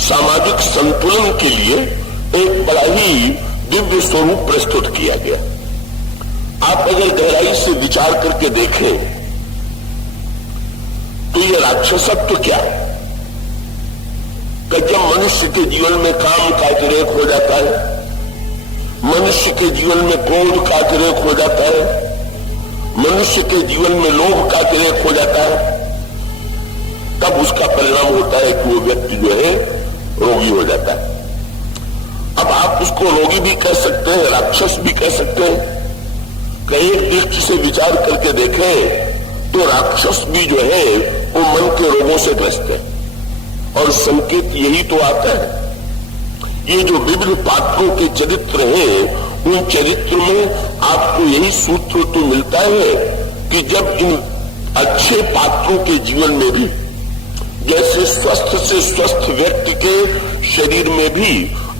सामाजिक संतुलन के लिए एक बड़ा ही दिव्य स्वरूप प्रस्तुत किया गया। आप अगर गहराई से विचार करके देखें तो ये राक्षसत्व क्या है कि जब मनुष्य के जीवन में काम का अतिरेक हो जाता है, मनुष्य के जीवन में क्रोध का अतिरेक हो जाता है, मनुष्य के जीवन में लोभ का अतिरेक हो जाता है, तब उसका परिणाम होता है कि वो व्यक्ति जो है रोगी हो जाता है। अब आप उसको रोगी भी कह सकते हैं, राक्षस भी कह सकते हैं। कई एक दृष्टि से विचार करके देखें तो राक्षस भी जो है वो मन के रोगों से ग्रस्त है, और संकेत यही तो आता है। ये जो विभिन्न पात्रों के चरित्र हैं, उन चरित्र में आपको यही सूत्र तो मिलता है कि जब इन अच्छे पात्रों के जीवन में भी, जैसे स्वस्थ से स्वस्थ व्यक्ति के शरीर में भी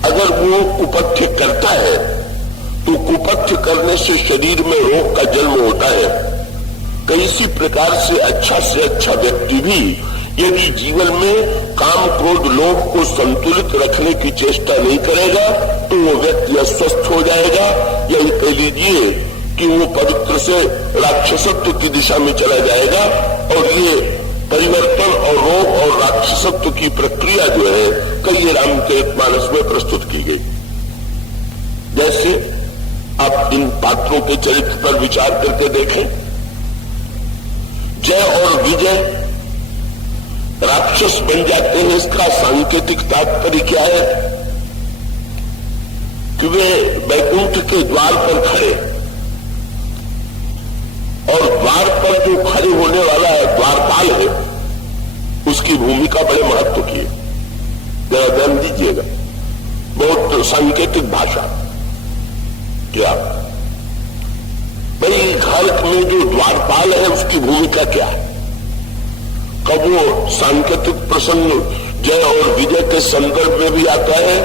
अगर वो कुपथ्य करता है तो कुपथ्य करने से शरीर में रोग का जन्म होता है। इसी प्रकार से अच्छा व्यक्ति भी यदि जीवन में काम क्रोध लोभ को संतुलित रखने की चेष्टा नहीं करेगा तो वो व्यक्ति अस्वस्थ हो जाएगा, या ये कह लीजिए कि वो पवित्र से राक्षसत्व की दिशा में चला जाएगा। और ये परिवर्तन और रोग और राक्षसत्व की प्रक्रिया जो है कई रामचरितमानस में प्रस्तुत की गई। जैसे आप इन पात्रों के चरित्र पर विचार करके देखें। जय और विजय राक्षस बन जाते हैं, इसका सांकेतिक तात्पर्य क्या है कि वे वैकुंठ के द्वार पर खड़े, और द्वार पर जो खड़े होने वाला है द्वारपाल है, उसकी भूमिका बड़े महत्व की है। जरा ध्यान दीजिएगा, बहुत सांकेतिक भाषा। क्या भाई घर में जो द्वारपाल है उसकी भूमिका क्या है? कब वो सांकेतिक प्रसंग जय और विजय के संदर्भ में भी आता है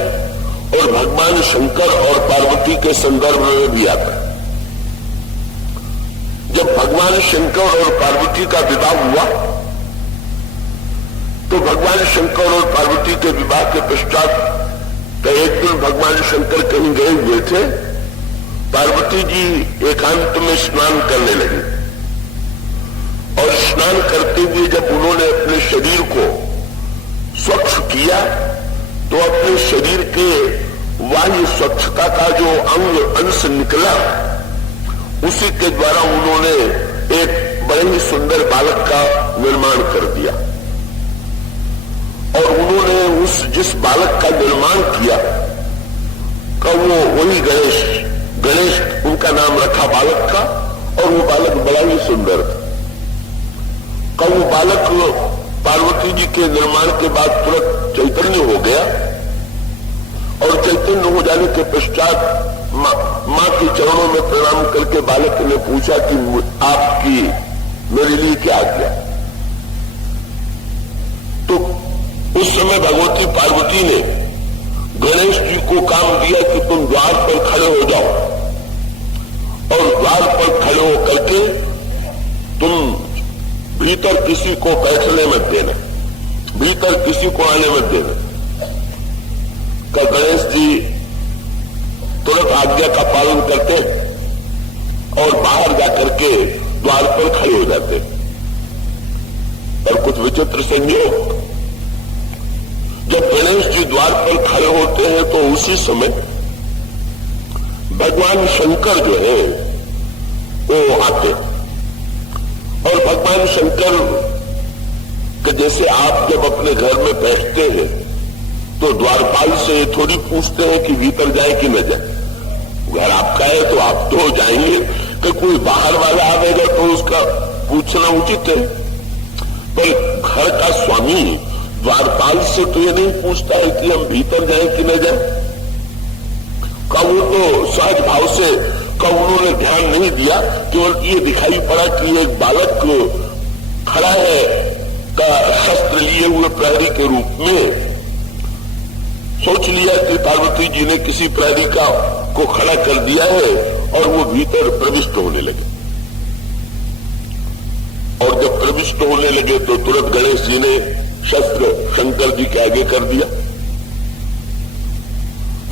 और भगवान शंकर और पार्वती के संदर्भ में भी आता है। जब भगवान शंकर और पार्वती का विवाह हुआ तो भगवान शंकर और पार्वती के विवाह के पश्चात एक दिन भगवान शंकर कहीं गए हुए थे, पार्वती जी एकांत में स्नान करने लगी, और स्नान करते हुए जब उन्होंने अपने शरीर को स्वच्छ किया तो अपने शरीर के वायु स्वच्छता का जो अंश निकला, उसी के द्वारा उन्होंने एक बड़े ही सुंदर बालक का निर्माण कर दिया। और उन्होंने उस जिस बालक का निर्माण किया का वो वही गणेश उनका नाम रखा बालक का, और वो बालक बड़ा ही सुंदर था। वो बालक पार्वती जी के निर्माण के बाद तुरंत चैतन्य हो गया, और चैतन्य हो जाने के पश्चात मां के चरणों में प्रणाम करके बालक ने पूछा कि आपकी मेरे लिए क्या आज्ञा? तो उस समय भगवती पार्वती ने गणेश जी को काम दिया कि तुम द्वार पर खड़े हो जाओ, और द्वार पर खड़े होकर के तुम भीतर किसी को बैठने मत देना, भीतर किसी को आने मत देना। का गणेश जी तुरंत आज्ञा का पालन करते और बाहर जाकर के द्वार पर खड़े हो जाते। और कुछ विचित्र संयोग, जब गणेश जी द्वार पर खड़े होते हैं तो उसी समय भगवान शंकर जो है वो आते, और भगवान शंकर के जैसे आप जब अपने घर में बैठते हैं तो द्वारपाल से थोड़ी पूछते हैं कि भीतर जाए कि न जाए। घर आपका है तो आप तो जाएंगे, कि कोई बाहर वाला आवेगा तो उसका पूछना उचित है, पर घर का स्वामी द्वारपाल से तो ये नहीं पूछता है कि हम भीतर जाए कि न जाए। वो तो सहज भाव से उन्होंने ध्यान नहीं दिया, केवल ये दिखाई पड़ा कि एक बालक खड़ा है का शस्त्र लिए हुए प्रहरी के रूप में। सोच लिया कि पार्वती जी ने किसी प्रहरी को खड़ा कर दिया है, और वो भीतर प्रविष्ट होने लगे। और जब प्रविष्ट होने लगे तो तुरंत गणेश जी ने शस्त्र शंकर जी के आगे कर दिया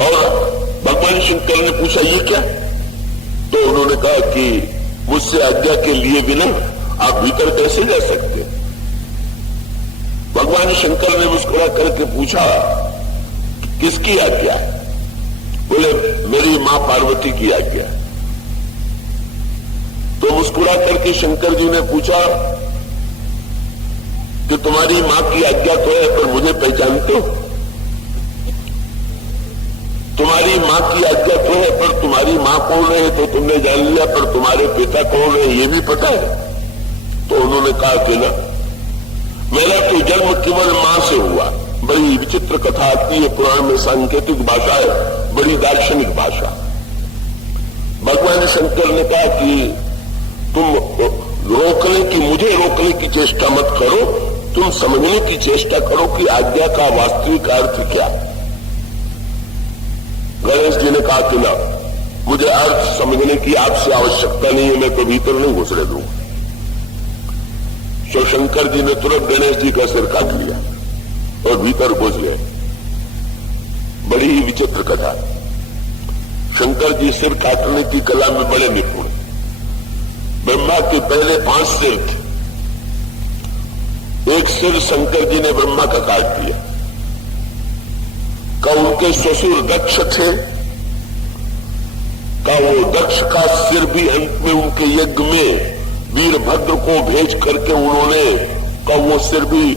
और भगवान शंकर ने पूछा ये क्या? तो उन्होंने कहा कि मुझसे आज्ञा के लिए बिना आप भीतर कैसे जा सकते हो? भगवान शंकर ने मुस्कुरा करके पूछा किसकी आज्ञा? बोले मेरी मां पार्वती की आज्ञा। तो मुस्कुरा करके शंकर जी ने पूछा कि तुम्हारी मां की आज्ञा तो है पर मुझे पहचानते हो? तुम्हारी मां की आज्ञा तो है पर तुम्हारी मां कौन है तो तुमने जान लिया, पर तुम्हारे पिता कौन है ये भी पता है? तो उन्होंने कहा कि ना, मेरा तो जन्म केवल मां से हुआ। बड़ी विचित्र कथा आती है पुराण में, सांकेतिक भाषा है, बड़ी दार्शनिक भाषा। भगवान शंकर ने कहा कि तुम मुझे रोकने की चेष्टा मत करो, तुम समझने की चेष्टा करो कि आज्ञा का वास्तविक अर्थ क्या। गणेश जी ने कहा कि ना, मुझे अर्थ समझने की आपसे आवश्यकता नहीं है, मैं तो भीतर नहीं घुसने दूंगा। तो शंकर जी ने तुरंत गणेश जी का सिर काट लिया और भीतर घुस गए। बड़ी ही विचित्र कथा। शंकर जी सिर काटने की कला में बड़े निपुण। ब्रह्मा के पहले 5 सिर थे, एक सिर शंकर जी ने ब्रह्मा का काट दिया। का उनके ससुर दक्ष थे, का वो दक्ष का सिर भी अंत में उनके यज्ञ में वीरभद्र को भेज करके उन्होंने का वो सिर भी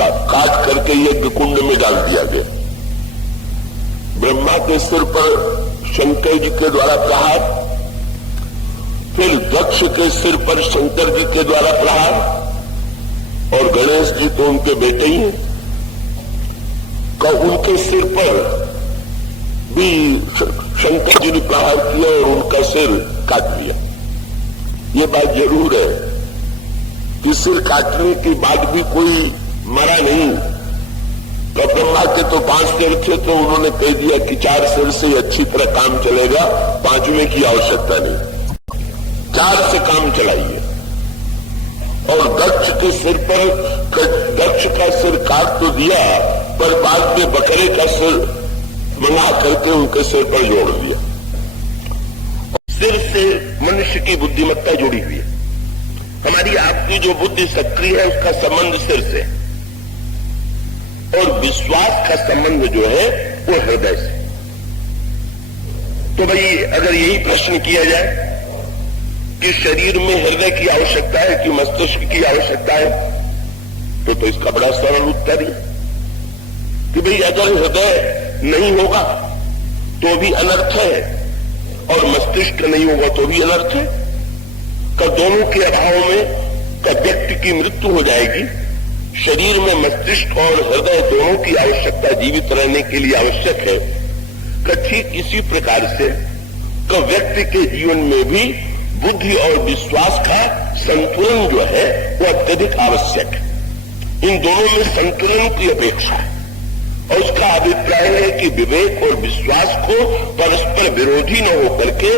काट करके यज्ञ कुंड में डाल दिया गया। ब्रह्मा के सिर पर शंकर जी के द्वारा प्रहार, फिर दक्ष के सिर पर शंकर जी के द्वारा प्रहार, और गणेश जी तो उनके बेटे ही हैं, का उनके सिर पर भी शंकर जी ने प्रहार किया और उनका सिर काट लिया। ये बात जरूर है कि सिर काटने के बाद भी कोई मरा नहीं। तो ब्रह्मा के तो 5 सिर थे, तो उन्होंने कह दिया कि 4 सिर से अच्छी तरह काम चलेगा, 5वें की आवश्यकता नहीं, 4 से काम चलाइए। और दक्ष के सिर पर दक्ष का सिर काट तो दिया, पर बाद में बकरे का सिर मंगा करके उनके सिर पर जोड़ दिया। सिर से मनुष्य की बुद्धिमत्ता जुड़ी हुई है। हमारी आपकी जो बुद्धि सक्रिय है उसका संबंध सिर से, और विश्वास का संबंध जो है वो हृदय से। तो भाई अगर यही प्रश्न किया जाए कि शरीर में हृदय की आवश्यकता है कि मस्तिष्क की आवश्यकता है, तो इसका बड़ा सरल उत्तर है कि भाई अगर हृदय नहीं होगा तो भी अनर्थ है, और मस्तिष्क नहीं होगा तो भी अनर्थ है। का दोनों के अभाव में का व्यक्ति की मृत्यु हो जाएगी। शरीर में मस्तिष्क और हृदय दोनों की आवश्यकता जीवित रहने के लिए आवश्यक है। का ठीक इसी प्रकार से का व्यक्ति के जीवन में भी बुद्धि और विश्वास का संतुलन जो है वो अत्यधिक आवश्यक है। इन दोनों में संतुलन की अपेक्षा है, और उसका अभिप्राय है कि विवेक और विश्वास को परस्पर विरोधी न होकर के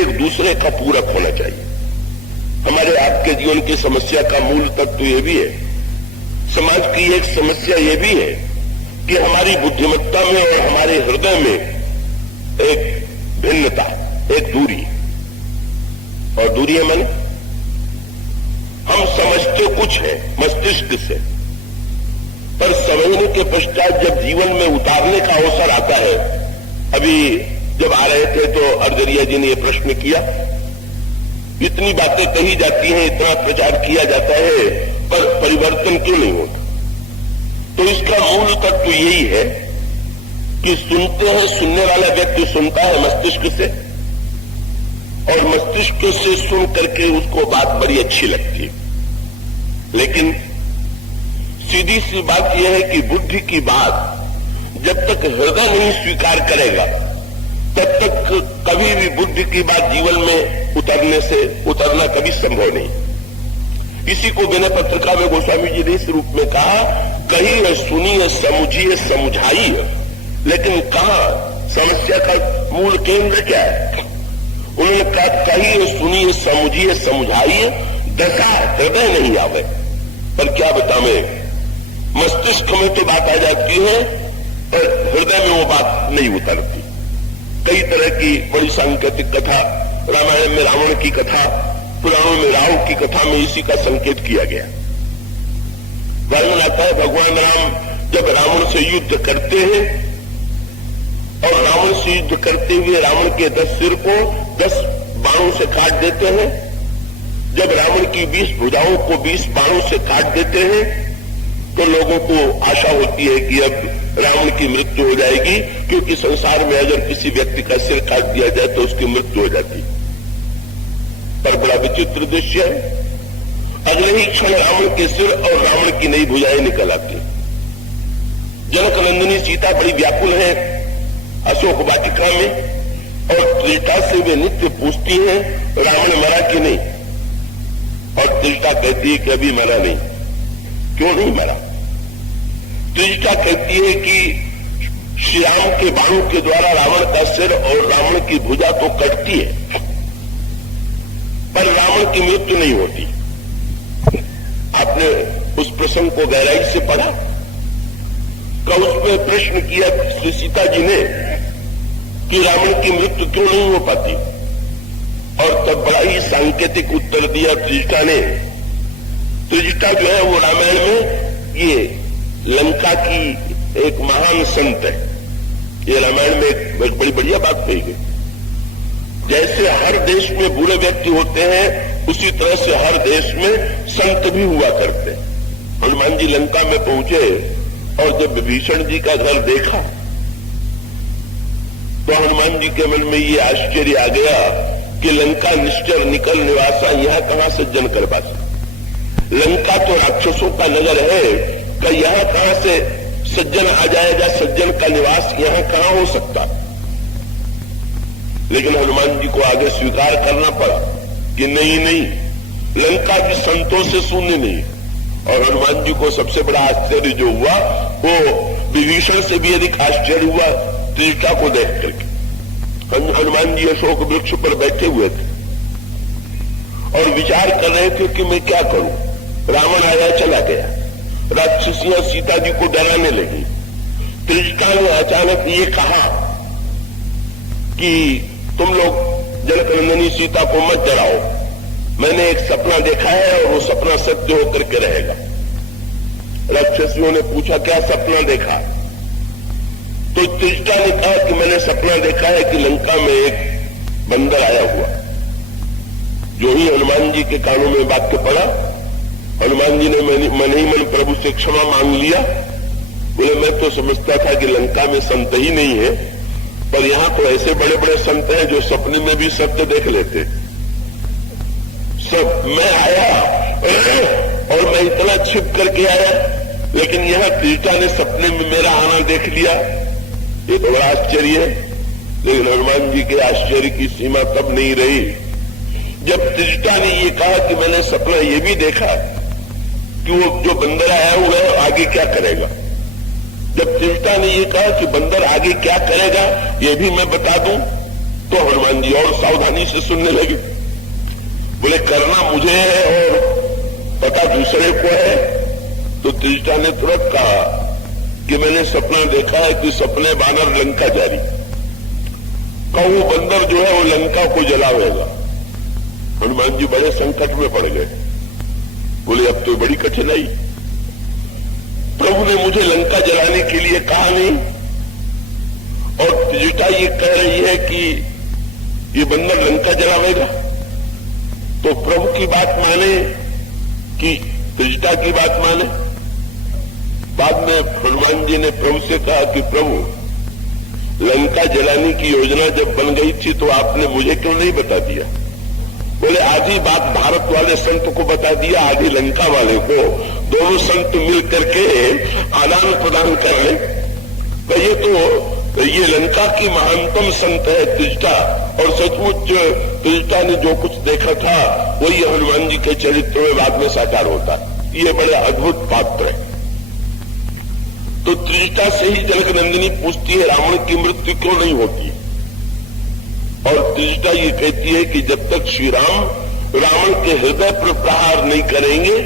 एक दूसरे का पूरक होना चाहिए। हमारे आपके जीवन की समस्या का मूल तत्व यह भी है, समाज की एक समस्या यह भी है कि हमारी बुद्धिमत्ता में और हमारे हृदय में एक भिन्नता, एक दूरी। और दूरी है माने हम समझते कुछ है मस्तिष्क से, पर समझने के पश्चात जब जीवन में उतारने का अवसर आता है। अभी जब आ रहे थे तो अर्जरिया जी ने यह प्रश्न किया, इतनी बातें कही जाती हैं, इतना प्रचार किया जाता है, पर परिवर्तन क्यों नहीं होता? तो इसका मूल तत्व यही है कि सुनते हैं, सुनने वाला व्यक्ति सुनता है मस्तिष्क से, और मस्तिष्क से सुन करके उसको बात बड़ी अच्छी लगती है। लेकिन सीधी सी बात यह है कि बुद्धि की बात जब तक हृदय नहीं स्वीकार करेगा तब तक कभी भी बुद्धि की बात जीवन में उतरना कभी संभव नहीं। इसी को विनय पत्रिका में गोस्वामी जी ने इस रूप में कहा, कहिए सुनिए समझिए समझाइए। लेकिन कहा समस्या का मूल केंद्र क्या है? उन्होंने कहा कहिए सुनिए समझिए समझाइए, दशा हृदय नहीं आवे। पर क्या बतावे, मस्तिष्क में तो बात आ जाती है पर हृदय में वो बात नहीं उतरती। कई तरह की बड़ी सांकेतिक कथा, रामायण में रावण की कथा, पुराणों में राव की कथा में इसी का संकेत किया गया। वर्णन आता है भगवान राम जब रावण से युद्ध करते हैं और रावण से युद्ध करते हुए रावण के 10 सिर को 10 बाणों से काट देते हैं। जब रावण की 20 भुजाओं को 20 बाणों से काट देते हैं तो लोगों को आशा होती है कि अब रावण की मृत्यु हो जाएगी, क्योंकि संसार में अगर किसी व्यक्ति का सिर काट दिया जाए तो उसकी मृत्यु हो जाती। पर बड़ा विचित्र दृश्य है, अगले ही क्षण रावण के सिर और रावण की नई भुजाएं निकल आती। जनक नंदिनी सीता बड़ी व्याकुल है अशोक वाटिका में और त्रिजटा से वे नित्य पूछती हैं रावण मरा कि नहीं, और त्रिजटा कहती है कि अभी मरा नहीं। क्यों नहीं मरा? त्रिजटा कहती है कि श्री राम के बाणों के द्वारा रावण का सिर और रावण की भुजा तो कटती है पर रावण की मृत्यु नहीं होती। आपने उस प्रसंग को गहराई से पढ़ा? उस पर प्रश्न किया श्री सीता जी ने कि रावण की मृत्यु क्यों नहीं हो पाती, और तब बड़ा ही सांकेतिक उत्तर दिया त्रिजटा ने। त्रिजटा जो है वो रामायण में ये लंका की एक महान संत है। ये रामायण में एक बड़ी बढ़िया बात कही गई। जैसे हर देश में बुरे व्यक्ति होते हैं उसी तरह से हर देश में संत भी हुआ करते हैं। हनुमान जी लंका में पहुंचे और जब विभीषण जी का घर देखा तो हनुमान जी के मन में ये आश्चर्य आ गया कि लंका निश्चर निकल निवासा, यहां कहां सज्जन कर पास। लंका तो राक्षसों का नगर है, कि यहां कहां से सज्जन आ जाएगा, सज्जन का निवास यहां कहां हो सकता। लेकिन हनुमान जी को आगे स्वीकार करना पड़ा कि नहीं, लंका भी संतों से शून्य नहीं। और हनुमान जी को सबसे बड़ा आश्चर्य जो हुआ वो विभीषण से भी अधिक आश्चर्य हुआ त्रिजटा को देख करके। हनुमान जी अशोक वृक्ष पर बैठे हुए थे और विचार कर रहे थे कि मैं क्या करूं। रावण आया चला गया, राक्षसियां सीता जी को डराने लगी। त्रिजटा ने अचानक ये कहा कि तुम लोग जनकनंदिनी सीता को मत डराओ, मैंने एक सपना देखा है और वो सपना सत्य होकर के रहेगा। राक्षसियों ने पूछा क्या सपना देखा? तो त्रिजटा ने कहा कि मैंने सपना देखा है कि लंका में एक बंदर आया हुआ। जो ही हनुमान जी के कानों में वाक्य पड़ा, हनुमान जी ने मन ही मन प्रभु से क्षमा मांग लिया। बोले मैं तो समझता था कि लंका में संत ही नहीं है, पर यहां तो ऐसे बड़े बड़े संत हैं जो सपने में भी सत्य देख लेते। सब मैं आया और मैं इतना छिप करके आया, लेकिन यहां त्रिजटा ने सपने में मेरा आना देख लिया। ये तो बड़ा आश्चर्य है। लेकिन हनुमान जी के आश्चर्य की सीमा तब नहीं रही जब त्रिजटा ने ये कहा कि मैंने सपना ये भी देखा कि वो जो बंदर आया हुआ है आगे क्या करेगा। जब त्रिजटा ने ये कहा कि बंदर आगे क्या करेगा ये भी मैं बता दूं, तो हनुमान जी और सावधानी से सुनने लगे। बोले करना मुझे है और पता दूसरे को है। तो त्रिजटा ने तुरंत कहा कि मैंने सपना देखा है कि सपने बानर लंका जारी, कहूं बंदर जो है वो लंका को जलावेगा। हनुमान जी बड़े संकट में पड़ गए। बोले अब तो बड़ी कठिनाई, प्रभु ने मुझे लंका जलाने के लिए कहा नहीं और त्रिजटा ये कह रही है कि ये बंदर लंका जलावेगा। तो प्रभु की बात माने कि त्रिजटा की बात माने? बाद में हनुमान जी ने प्रभु से कहा कि प्रभु लंका जलाने की योजना जब बन गई थी तो आपने मुझे क्यों नहीं बता दिया? बोले आधी बात भारत वाले संत को बता दिया, आधी लंका वाले को, दोनों संत मिल करके आदान प्रदान कर ले। तो ये लंका की महानतम संत है त्रिजटा, और सचमुच त्रिजटा ने जो कुछ देखा था वही हनुमान जी के चरित्र में बाद में साकार होता। ये बड़े अद्भुत पात्र है। तो त्रिजटा से ही जनकनंदिनी पूछती है रावण की मृत्यु क्यों नहीं होती, और त्रिजटा ये कहती है कि जब तक श्री राम रावण के हृदय पर प्रहार नहीं करेंगे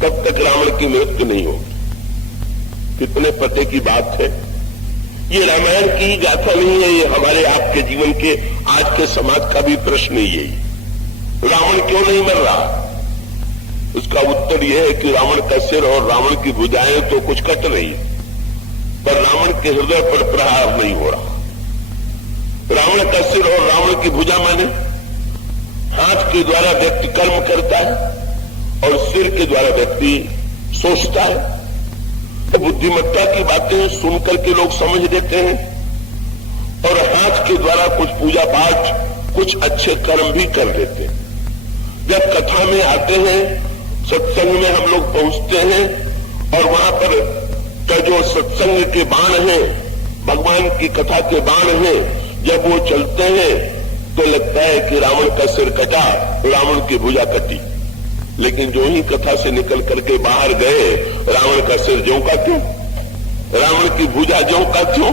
तब तक रावण की मृत्यु नहीं होगी। कितने पते की बात है। ये रामायण की ही गाथा नहीं है, ये हमारे आपके जीवन के आज के समाज का भी प्रश्न ही यही। रावण क्यों नहीं मर रहा? उसका उत्तर यह है कि रावण का सिर और रावण की भुजाएं तो कुछ कट रही, पर रावण के हृदय पर प्रहार नहीं हो रहा। रावण का सिर और रावण की भुजा माने हाथ के द्वारा व्यक्ति कर्म करता है और सिर के द्वारा व्यक्ति सोचता है। तो बुद्धिमत्ता की बातें सुनकर के लोग समझ देते हैं और हाथ के द्वारा कुछ पूजा पाठ, कुछ अच्छे कर्म भी कर देते हैं। जब कथा में आते हैं, सत्संग में हम लोग पहुंचते हैं और वहां पर का जो सत्संग के बाण हैं, भगवान की कथा के बाण हैं, जब वो चलते हैं तो लगता है कि रावण का सिर कटा, रावण की भुजा कटी। लेकिन जो ही कथा से निकल करके बाहर गए, रावण का सिर ज्यों का त्यों, रावण की भुजा ज्यों का त्यों।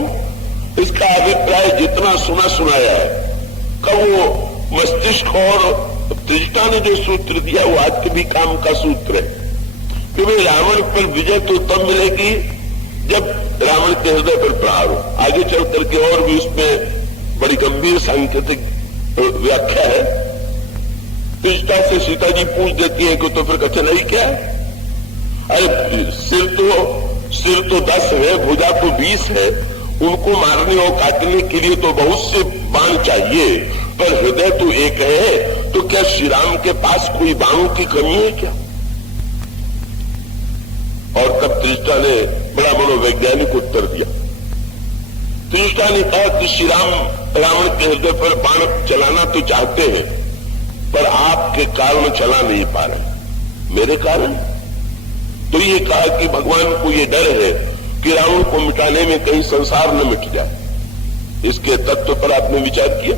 इसका अभिप्राय जितना सुना सुनाया है, कब वो मस्तिष्क और त्रिजटा ने जो सूत्र दिया वो आज के भी काम का सूत्र है। क्योंकि रावण पर विजय तो तब मिलेगी जब रावण के हृदय पर प्रहार हो। आगे चल करके और भी उसमें बड़ी गंभीर सांकेतिक व्याख्या है। त्रिजटा से सीता जी पूछ देती है कि तो फिर कठिनाई क्या है? अरे सिर तो 10 है, भुजा तो 20 है, उनको मारने और काटने के लिए तो बहुत से बाण चाहिए, पर हृदय तो एक है। तो क्या श्री राम के पास कोई बाणों की कमी है क्या? और तब त्रिजटा ने बड़ा मनोवैज्ञानिक उत्तर दिया। त्रिजटा ने कहा कि श्री राम रावण के हृदय पर बाण चलाना तो चाहते हैं, पर आपके कारण चला नहीं पा रहे। मेरे कारण? तो ये कहा कि भगवान को ये डर है कि रावण को मिटाने में कहीं संसार न मिट जाए। इसके तत्व पर आपने विचार किया?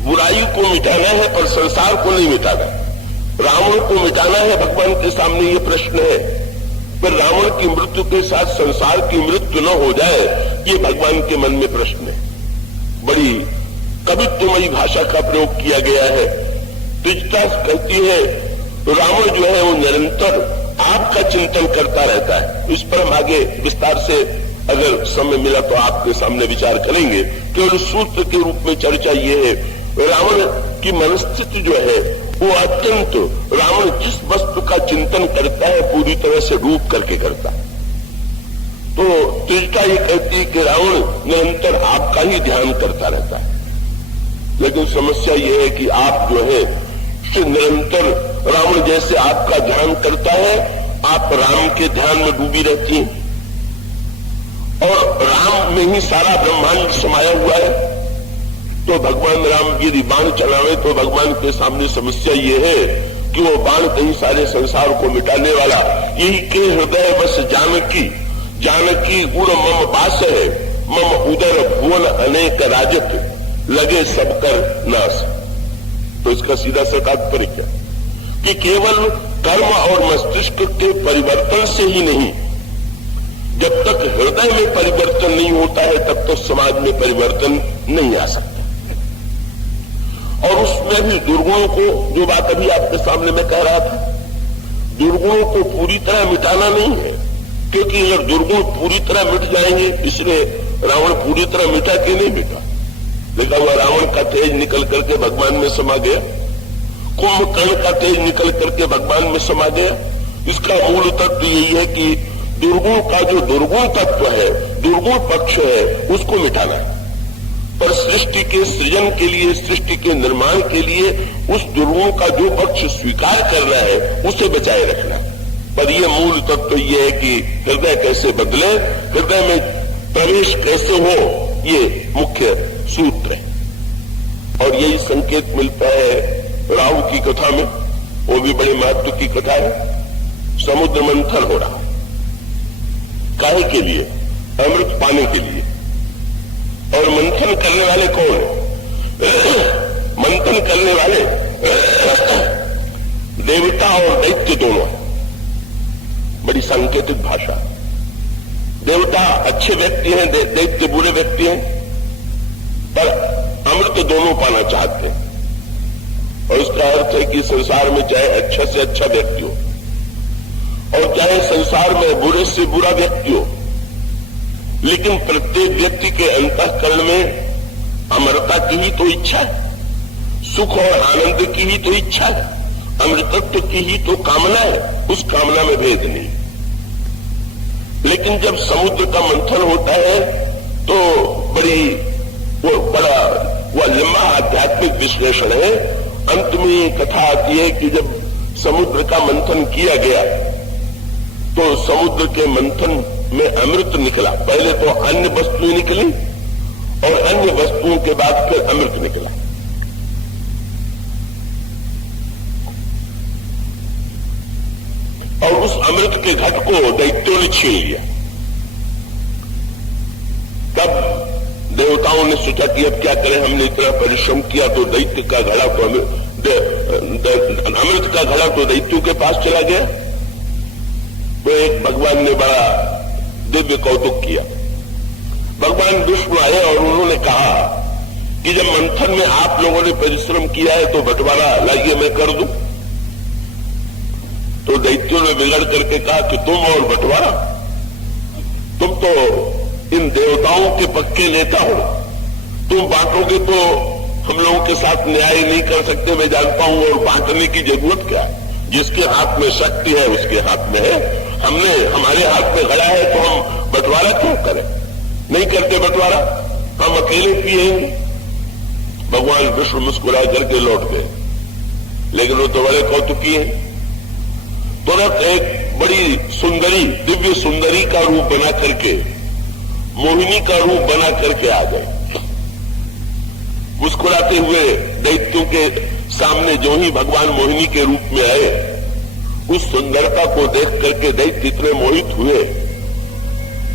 बुराई को मिटाना है पर संसार को नहीं मिटाना। रावण को मिटाना है, भगवान के सामने ये प्रश्न है, पर रावण की मृत्यु के साथ संसार की मृत्यु न हो जाए, ये भगवान के मन में प्रश्न है। बड़ी कवित्वमयी भाषा का प्रयोग किया गया है। त्रिजटा कहती है रावण जो है वो निरंतर आपका चिंतन करता रहता है। इस पर हम आगे विस्तार से अगर समय मिला तो आपके सामने विचार करेंगे। केवल सूत्र के रूप में चर्चा ये है, रावण की मनस्थिति जो है वो अत्यंत, रावण जिस वस्तु का चिंतन करता है पूरी तरह से डूब करके करता है। तो त्रिजटा ये कहती है कि रावण निरंतर आपका ही ध्यान करता रहता है। लेकिन समस्या ये है कि आप जो है निरंतर रावण जैसे आपका ध्यान करता है, आप राम के ध्यान में डूबी रहती हैं और राम में ही सारा ब्रह्मांड समाया हुआ है। तो भगवान राम यदि बाण चलावे तो भगवान के सामने समस्या ये है कि वो बाण कहीं सारे संसार को मिटाने वाला। यही के हृदय बस जानकी, जानकी उड़ मम पास है, मम उदर भुवन अनेक राजत, लगे सबकर नाश। तो इसका सीधा सा तात्पर्य क्या कि केवल कर्म और मस्तिष्क के परिवर्तन से ही नहीं, जब तक हृदय में परिवर्तन नहीं होता है तब तो समाज में परिवर्तन नहीं आ सकता। और उसमें भी दुर्गुणों को, जो बात अभी आपके सामने मैं कह रहा था, दुर्गुणों को पूरी तरह मिटाना नहीं है, क्योंकि अगर दुर्गुण पूरी तरह मिट जाएंगे, इसलिए रावण पूरी तरह मिटा कि नहीं मिटा, लेकिन वह रावण का तेज निकल करके भगवान में समा गया, कुंभकर्ण का तेज निकल करके भगवान में समा गया। इसका मूल तत्व यही है कि दुर्गुण का जो दुर्गुण तत्व है, दुर्गुण पक्ष है, उसको मिटाना है। पर सृष्टि के सृजन के लिए, सृष्टि के निर्माण के लिए उस दुर्गुण का जो पक्ष स्वीकार करना है उसे बचाए रखना। पर यह मूल तत्व यह है कि हृदय कैसे बदले, हृदय में प्रवेश कैसे हो, ये मुख्य सूत्र है। और यही संकेत मिलता है राहु की कथा में, वो भी बड़े महत्व की कथा है। समुद्र मंथन हो रहा, काहे के लिए? अमृत पाने के लिए। और मंथन करने वाले कौन है? मंथन करने वाले देवता और दैत्य दोनों। बड़ी सांकेतिक भाषा। देवता अच्छे व्यक्ति हैं, दैत्य बुरे व्यक्ति हैं, पर अमृत दोनों पाना चाहते हैं। और उसका अर्थ है कि संसार में चाहे अच्छा से अच्छा व्यक्ति हो और चाहे संसार में बुरे से बुरा व्यक्ति हो, लेकिन प्रत्येक व्यक्ति के अंतःकरण में अमरता की ही तो इच्छा है, सुख और आनंद की ही तो इच्छा है, अमृतत्व की ही तो कामना है, उस कामना में भेद नहीं। लेकिन जब समुद्र का मंथन होता है तो बड़ा लंबा आध्यात्मिक विश्लेषण है। अंत में कथा आती है कि जब समुद्र का मंथन किया गया तो समुद्र के मंथन में अमृत निकला। पहले तो अन्य वस्तुएं निकली और अन्य वस्तुओं के बाद फिर अमृत निकला। और उस अमृत के घट को दैत्यों ने छीन लिया। तब देवताओं ने सोचा कि अब क्या करें, हमने इतना परिश्रम किया तो दैत्य का घड़ा तो अमृत का घड़ा तो दैत्यों के पास चला गया। तो एक भगवान ने बड़ा दिव्य कौतुक किया। भगवान विष्णु आए और उन्होंने कहा कि जब मंथन में आप लोगों ने परिश्रम किया है तो बंटवारा लाइए मैं कर दूं। तो दैत्यों ने बिगड़ करके कहा कि तुम और बंटवारा, तुम तो इन देवताओं के पक्के नेता हो, तुम बांटोगे तो हम लोगों के साथ न्याय नहीं कर सकते, मैं जानता हूं, और बांटने की जरूरत क्या है? जिसके हाथ में शक्ति है उसके हाथ में है। हमारे हाथ में घड़ा है तो हम बंटवारा क्यों करें? नहीं करते बंटवारा, हम अकेले पिएंगे। भगवान विष्णु मुस्कुरा करके लौट गए, लेकिन वो तो बड़े कौतुकी हैं। तुरंत एक बड़ी सुंदरी, दिव्य सुंदरी का रूप बना करके, मोहिनी का रूप बना करके आ गए। मुस्कुराते हुए दैत्यों के सामने जो ही भगवान मोहिनी के रूप में आए, उस सुंदरता को देख करके दैत्य इतने मोहित हुए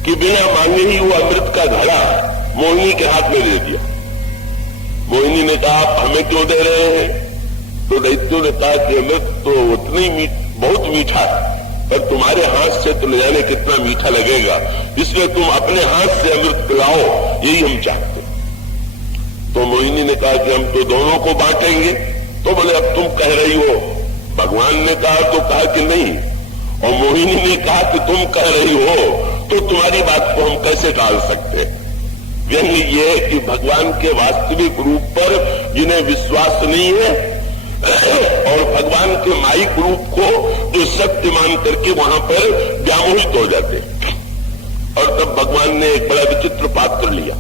कि बिना मांगे ही वो अमृत का घड़ा मोहिनी के हाथ में दे दिया। मोहिनी ने कहा, आप हमें क्यों दे रहे हैं? तो दैत्यों ने कहा कि अमृत तो उतना ही बहुत मीठा, पर तुम्हारे हाथ से तो न जाने कितना मीठा लगेगा, इसलिए तुम अपने हाथ से अमृत पिलाओ, यही हम चाहते। तो मोहिनी ने कहा कि हम तो दोनों को बांटेंगे। तो बोले, अब तुम कह रही हो। भगवान ने कहा तो कहा कि नहीं, और मोहिनी ने कहा कि तुम कह रही हो तो तुम्हारी बात को हम कैसे टाल सकते? व्यंग्य ये है कि भगवान के वास्तविक रूप पर जिन्हें विश्वास नहीं है और भगवान के माइक रूप को जो सत्य मान करके वहां पर व्यामोहित हो जाते। और तब भगवान ने एक बड़ा विचित्र पात्र लिया,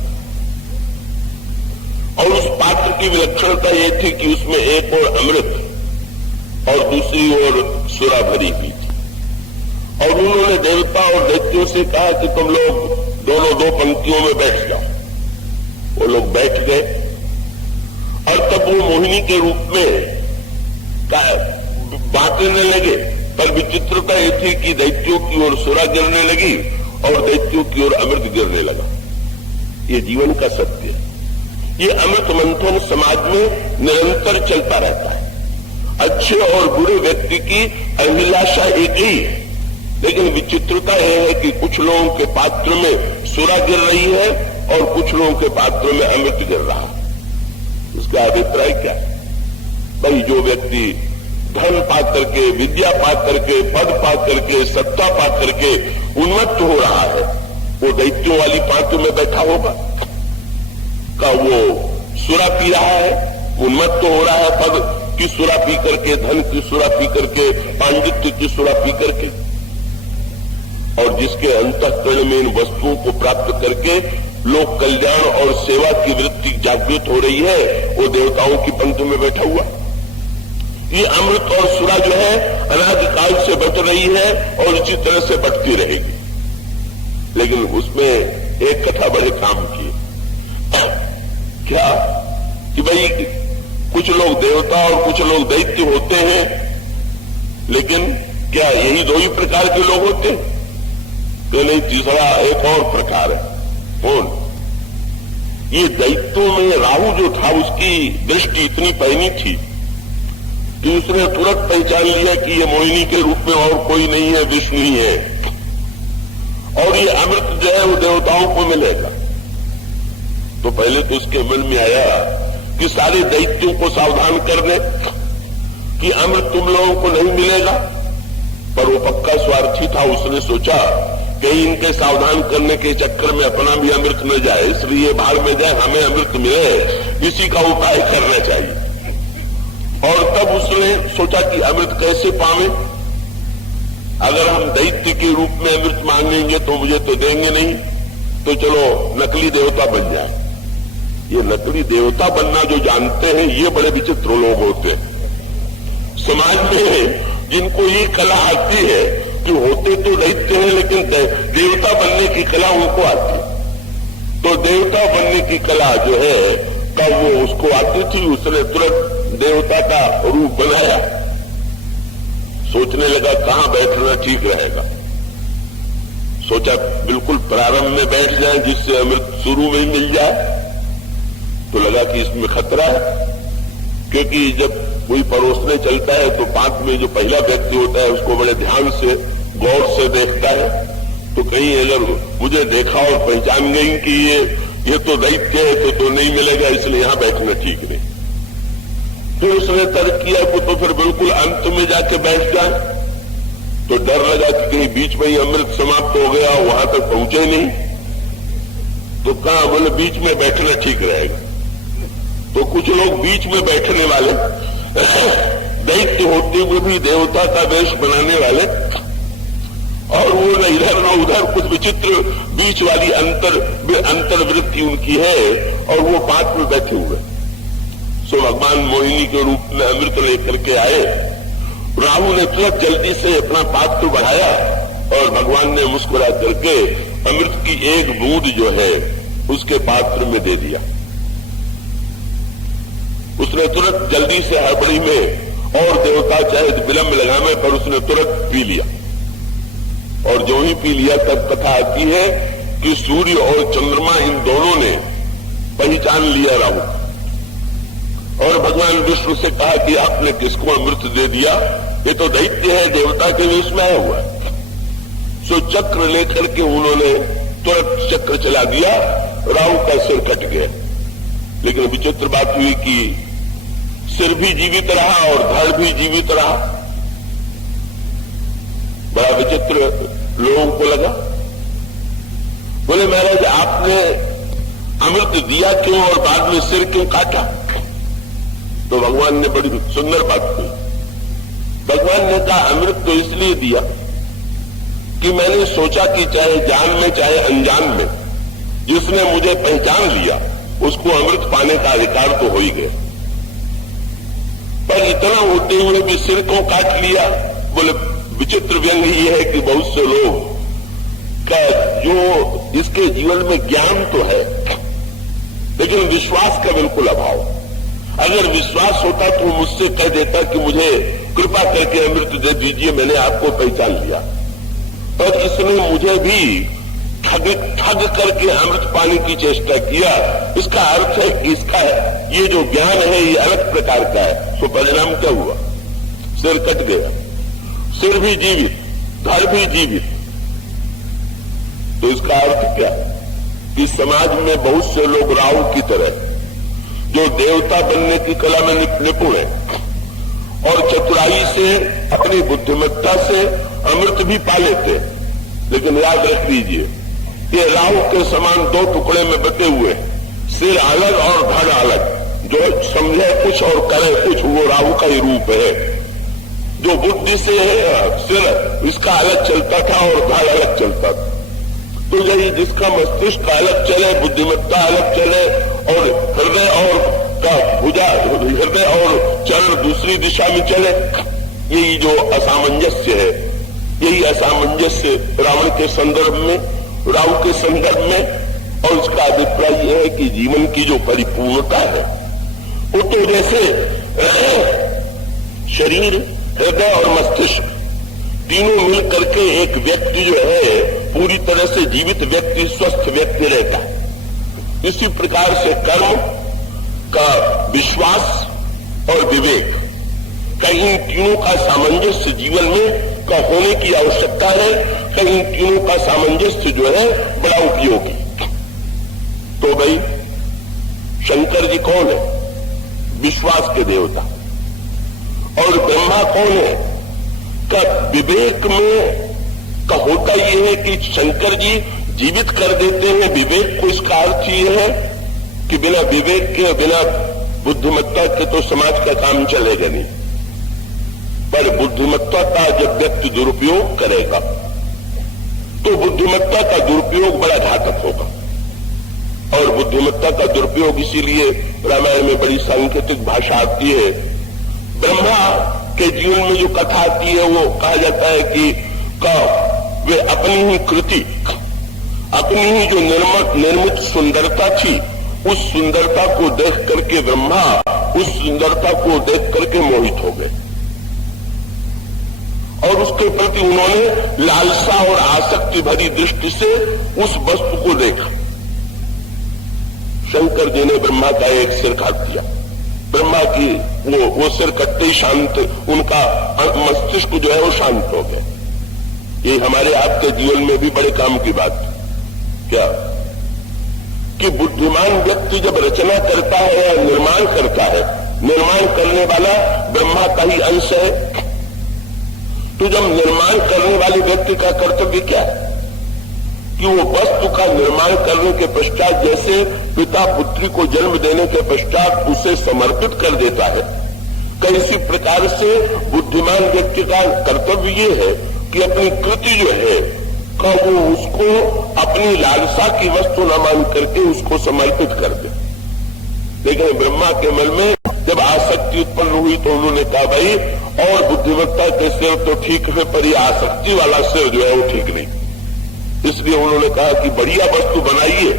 और उस पात्र की विलक्षणता यह थी कि उसमें एक ओर अमृत और दूसरी ओर सुरा भरी हुई थी। और उन्होंने देवता और दैत्यों से कहा कि तुम लोग दोनों दो पंक्तियों में बैठ जाओ। वो लोग बैठ गए, और तब वो मोहिनी के रूप में बांटने लगे। पर विचित्रता यह थी कि दैत्यों की ओर सुरा गिरने लगी और दैत्यों की ओर अमृत गिरने लगा। ये जीवन का सत्य है। ये अमृत मंथन समाज में निरंतर चलता रहता है। अच्छे और बुरे व्यक्ति की अभिलाषा एक ही है, लेकिन विचित्रता यह है कि कुछ लोगों के पात्र में सुरा गिर रही है और कुछ लोगों के पात्र में अमृत गिर रहा है। उसका अभिप्राय क्या है? भाई, जो व्यक्ति धन पा करके, विद्या पा करके, पद पा करके, सत्ता पा करके उन्मत्त हो रहा है, वो दैत्यों वाली पात्र में बैठा होगा का? वो सुरा पी रहा है, उन्मत्त हो रहा है पद की सुरा पी करके, धन की सुरा पी करके, पांडित्य की सुरा पी करके। और जिसके अंतःकरण में इन वस्तुओं को प्राप्त करके लोक कल्याण और सेवा की वृत्ति जागृत हो रही है, वो देवताओं की पंक्ति में बैठा हुआ। ये अमृत और सुरा जो है अनादिकाल से बट रही है और इसी तरह से बटती रहेगी। लेकिन उसमें एक कथा बड़े काम की, क्या कि भाई कुछ लोग देवता और कुछ लोग दैत्य होते हैं, लेकिन क्या यही दो ही प्रकार के लोग होते हैं? तो नहीं, तीसरा एक और प्रकार है। कौन? ये दैत्यों में राहु जो था उसकी दृष्टि इतनी पैनी थी कि उसने तुरंत पहचान लिया कि ये मोहिनी के रूप में और कोई नहीं है, विष्णु ही है, और ये अमृत जो है वो देवताओं को मिलेगा। तो पहले तो उसके मन में आया कि सारे दैत्यों को सावधान कर दे, कि अमृत तुम लोगों को नहीं मिलेगा, पर वो पक्का स्वार्थी था। उसने सोचा कहीं इनके सावधान करने के चक्कर में अपना भी अमृत न जाए, इसलिए भाग में जाए, हमें अमृत मिले, इसी का उपाय करना चाहिए। और तब उसने सोचा कि अमृत कैसे पावे, अगर हम दैत्य के रूप में अमृत मांगेंगे तो मुझे तो देंगे नहीं, तो चलो नकली देवता बन जाए। ये नकली देवता बनना जो जानते हैं ये बड़े विचित्र लोग होते हैं। समाज में जिनको ये कला आती है कि होते तो दैत्य हैं लेकिन देवता बनने की कला उनको आती है। तो देवता बनने की कला जो है तब वो उसको आती थी, उसने तुरंत देवता का रूप बनाया। सोचने लगा कहां बैठना ठीक रहेगा। सोचा बिल्कुल प्रारंभ में बैठ जाए जिससे अमृत शुरू में ही मिल जाए। तो लगा कि इसमें खतरा है, क्योंकि जब कोई परोसने चलता है तो पांच में जो पहला व्यक्ति होता है उसको बड़े ध्यान से गौर से देखता है। तो कहीं अगर मुझे देखा और पहचान गई कि ये तो दैत्य है तो नहीं मिलेगा, इसलिए यहां बैठना ठीक नहीं। तो उसने तर्क किया कि तो फिर बिल्कुल अंत में जाके बैठ जाए। तो डर लगा कि कहीं बीच में ही अमृत समाप्त हो गया, वहां तक पहुंचे नहीं। तो कहा, बोले बीच में बैठना ठीक रहेगा। तो कुछ लोग बीच में बैठने वाले, दैत्य होते हुए भी देवता का वेश बनाने वाले, और वो न इधर न उधर कुछ विचित्र बीच वाली अंतर्वृत्ति उनकी है, और वो पात्र में बैठे हुए। सो भगवान मोहिनी के रूप में अमृत लेकर के आए। राहु ने तुरंत जल्दी से अपना पात्र बढ़ाया और भगवान ने मुस्कुरा करके अमृत की एक बूंद जो है उसके पात्र में दे दिया। उसने तुरंत जल्दी से हड़बड़ी में, और देवता चाहे विलंब लगाने पर उसने तुरंत पी लिया। और जो ही पी लिया तब कथा आती है कि सूर्य और चंद्रमा इन दोनों ने पहचान लिया राहु, और भगवान विष्णु से कहा कि आपने किसको अमृत दे दिया, ये तो दैत्य है, देवता के वेश में आया हुआ है। सो चक्र लेकर के उन्होंने तुरंत चक्र चला दिया, राहु का सिर कट गया। लेकिन विचित्र बात हुई कि सिर भी जीवित रहा और धड़ भी जीवित रहा। बड़ा विचित्र लोगों को लगा। बोले महाराज आपने अमृत दिया क्यों और बाद में सिर क्यों काटा? तो भगवान ने बड़ी सुंदर बात कही। भगवान ने कहा अमृत तो इसलिए दिया कि मैंने सोचा कि चाहे जान में चाहे अनजान में जिसने मुझे पहचान लिया उसको अमृत पाने का अधिकार तो हो ही गया। पर इतना होते हुए भी सिर को काट लिया। बोले विचित्र व्यंग ये है कि बहुत से लोग का जो इसके जीवन में ज्ञान तो है लेकिन विश्वास का बिल्कुल अभाव। अगर विश्वास होता तो मुझसे कह देता कि मुझे कृपा करके अमृत दे दीजिए, मैंने आपको पहचान लिया। पर इसने मुझे भी ठग करके अमृत पाने की चेष्टा किया। इसका अर्थ है कि इसका ये जो ज्ञान है ये अलग प्रकार का है। तो परिणाम क्या हुआ? सिर कट गया, सिर भी जीवित, धड़ भी जीवित। तो इसका अर्थ क्या कि समाज में बहुत से लोग राहु की तरह जो देवता बनने की कला में निपुण है और चतुराई से अपनी बुद्धिमत्ता से अमृत भी पा लेते, लेकिन याद रख लीजिए ये राहु के समान दो टुकड़े में बटे हुए, सिर अलग और धड़ अलग। जो समझे कुछ और करे कुछ, वो राहु का ही रूप है। जो बुद्धि से है सिर इसका अलग चलता था और धड़ अलग चलता था। तो यही जिसका मस्तिष्क अलग चले, बुद्धिमत्ता अलग चले और हृदय और का भुजा, हृदय और चरण दूसरी दिशा में चले, यही जो असामंजस्य है, यही असामंजस्य रावण के संदर्भ में, राहु के संदर्भ में। और इसका अभिप्राय यह है कि जीवन की जो परिपूर्णता है वो तो जैसे शरीर, हृदय और मस्तिष्क तीनों मिल करके एक व्यक्ति जो है पूरी तरह से जीवित व्यक्ति, स्वस्थ व्यक्ति रहता है। इसी प्रकार से कर्म का विश्वास और विवेक का इन तीनों का सामंजस्य जीवन में का होने की आवश्यकता है। कहीं इन तीनों का सामंजस्य जो है बड़ा उपयोगी। तो भाई शंकर जी कौन है? विश्वास के देवता। और ब्रह्मा कौन है? का विवेक में का होता यह है कि शंकर जी जीवित कर देते हैं विवेक को। इसका अर्थ यह है कि बिना विवेक के, बिना बुद्धिमत्ता के तो समाज का काम चलेगा नहीं। पर बुद्धिमत्ता का जब व्यक्ति दुरुपयोग करेगा तो बुद्धिमत्ता का दुरुपयोग बड़ा घातक होगा। और बुद्धिमत्ता का दुरुपयोग इसीलिए रामायण में बड़ी सांकेतिक भाषा आती है। ब्रह्मा के जीवन में जो कथा आती है वो कहा जाता है कि वे अपनी ही कृति, अपनी ही जो निर्मित सुंदरता थी, उस सुंदरता को देख करके ब्रह्मा उस सुंदरता को देख करके मोहित हो गए और उसके प्रति उन्होंने लालसा और आसक्ति भरी दृष्टि से उस वस्तु को देखा। शंकर जी ने ब्रह्मा का एक सिर काट दिया। ब्रह्मा की वो सिर कटते ही शांत, उनका मस्तिष्क जो है वो शांत हो गया। ये हमारे आपके जीवन में भी बड़े काम की बात क्या कि बुद्धिमान व्यक्ति जब रचना करता है या निर्माण करता है, निर्माण करने वाला ब्रह्मा का ही अंश है। तो जब निर्माण करने वाले व्यक्ति का कर्तव्य क्या है कि वो वस्तु का निर्माण करने के पश्चात जैसे पिता पुत्री को जन्म देने के पश्चात उसे समर्पित कर देता है, कैसी प्रकार से बुद्धिमान व्यक्ति का कर्तव्य ये है कि अपनी कृति जो है का वो उसको अपनी लालसा की वस्तु न मान करके उसको समर्पित कर दे। लेकिन ब्रह्मा के मन में जब आसक्ति उत्पन्न हुई तो उन्होंने कहा भाई और बुद्धिमत्ता के सिर तो ठीक है पर यह आसक्ति वाला सिर जो है वो ठीक नहीं। इसलिए उन्होंने कहा कि बढ़िया वस्तु बनाइए,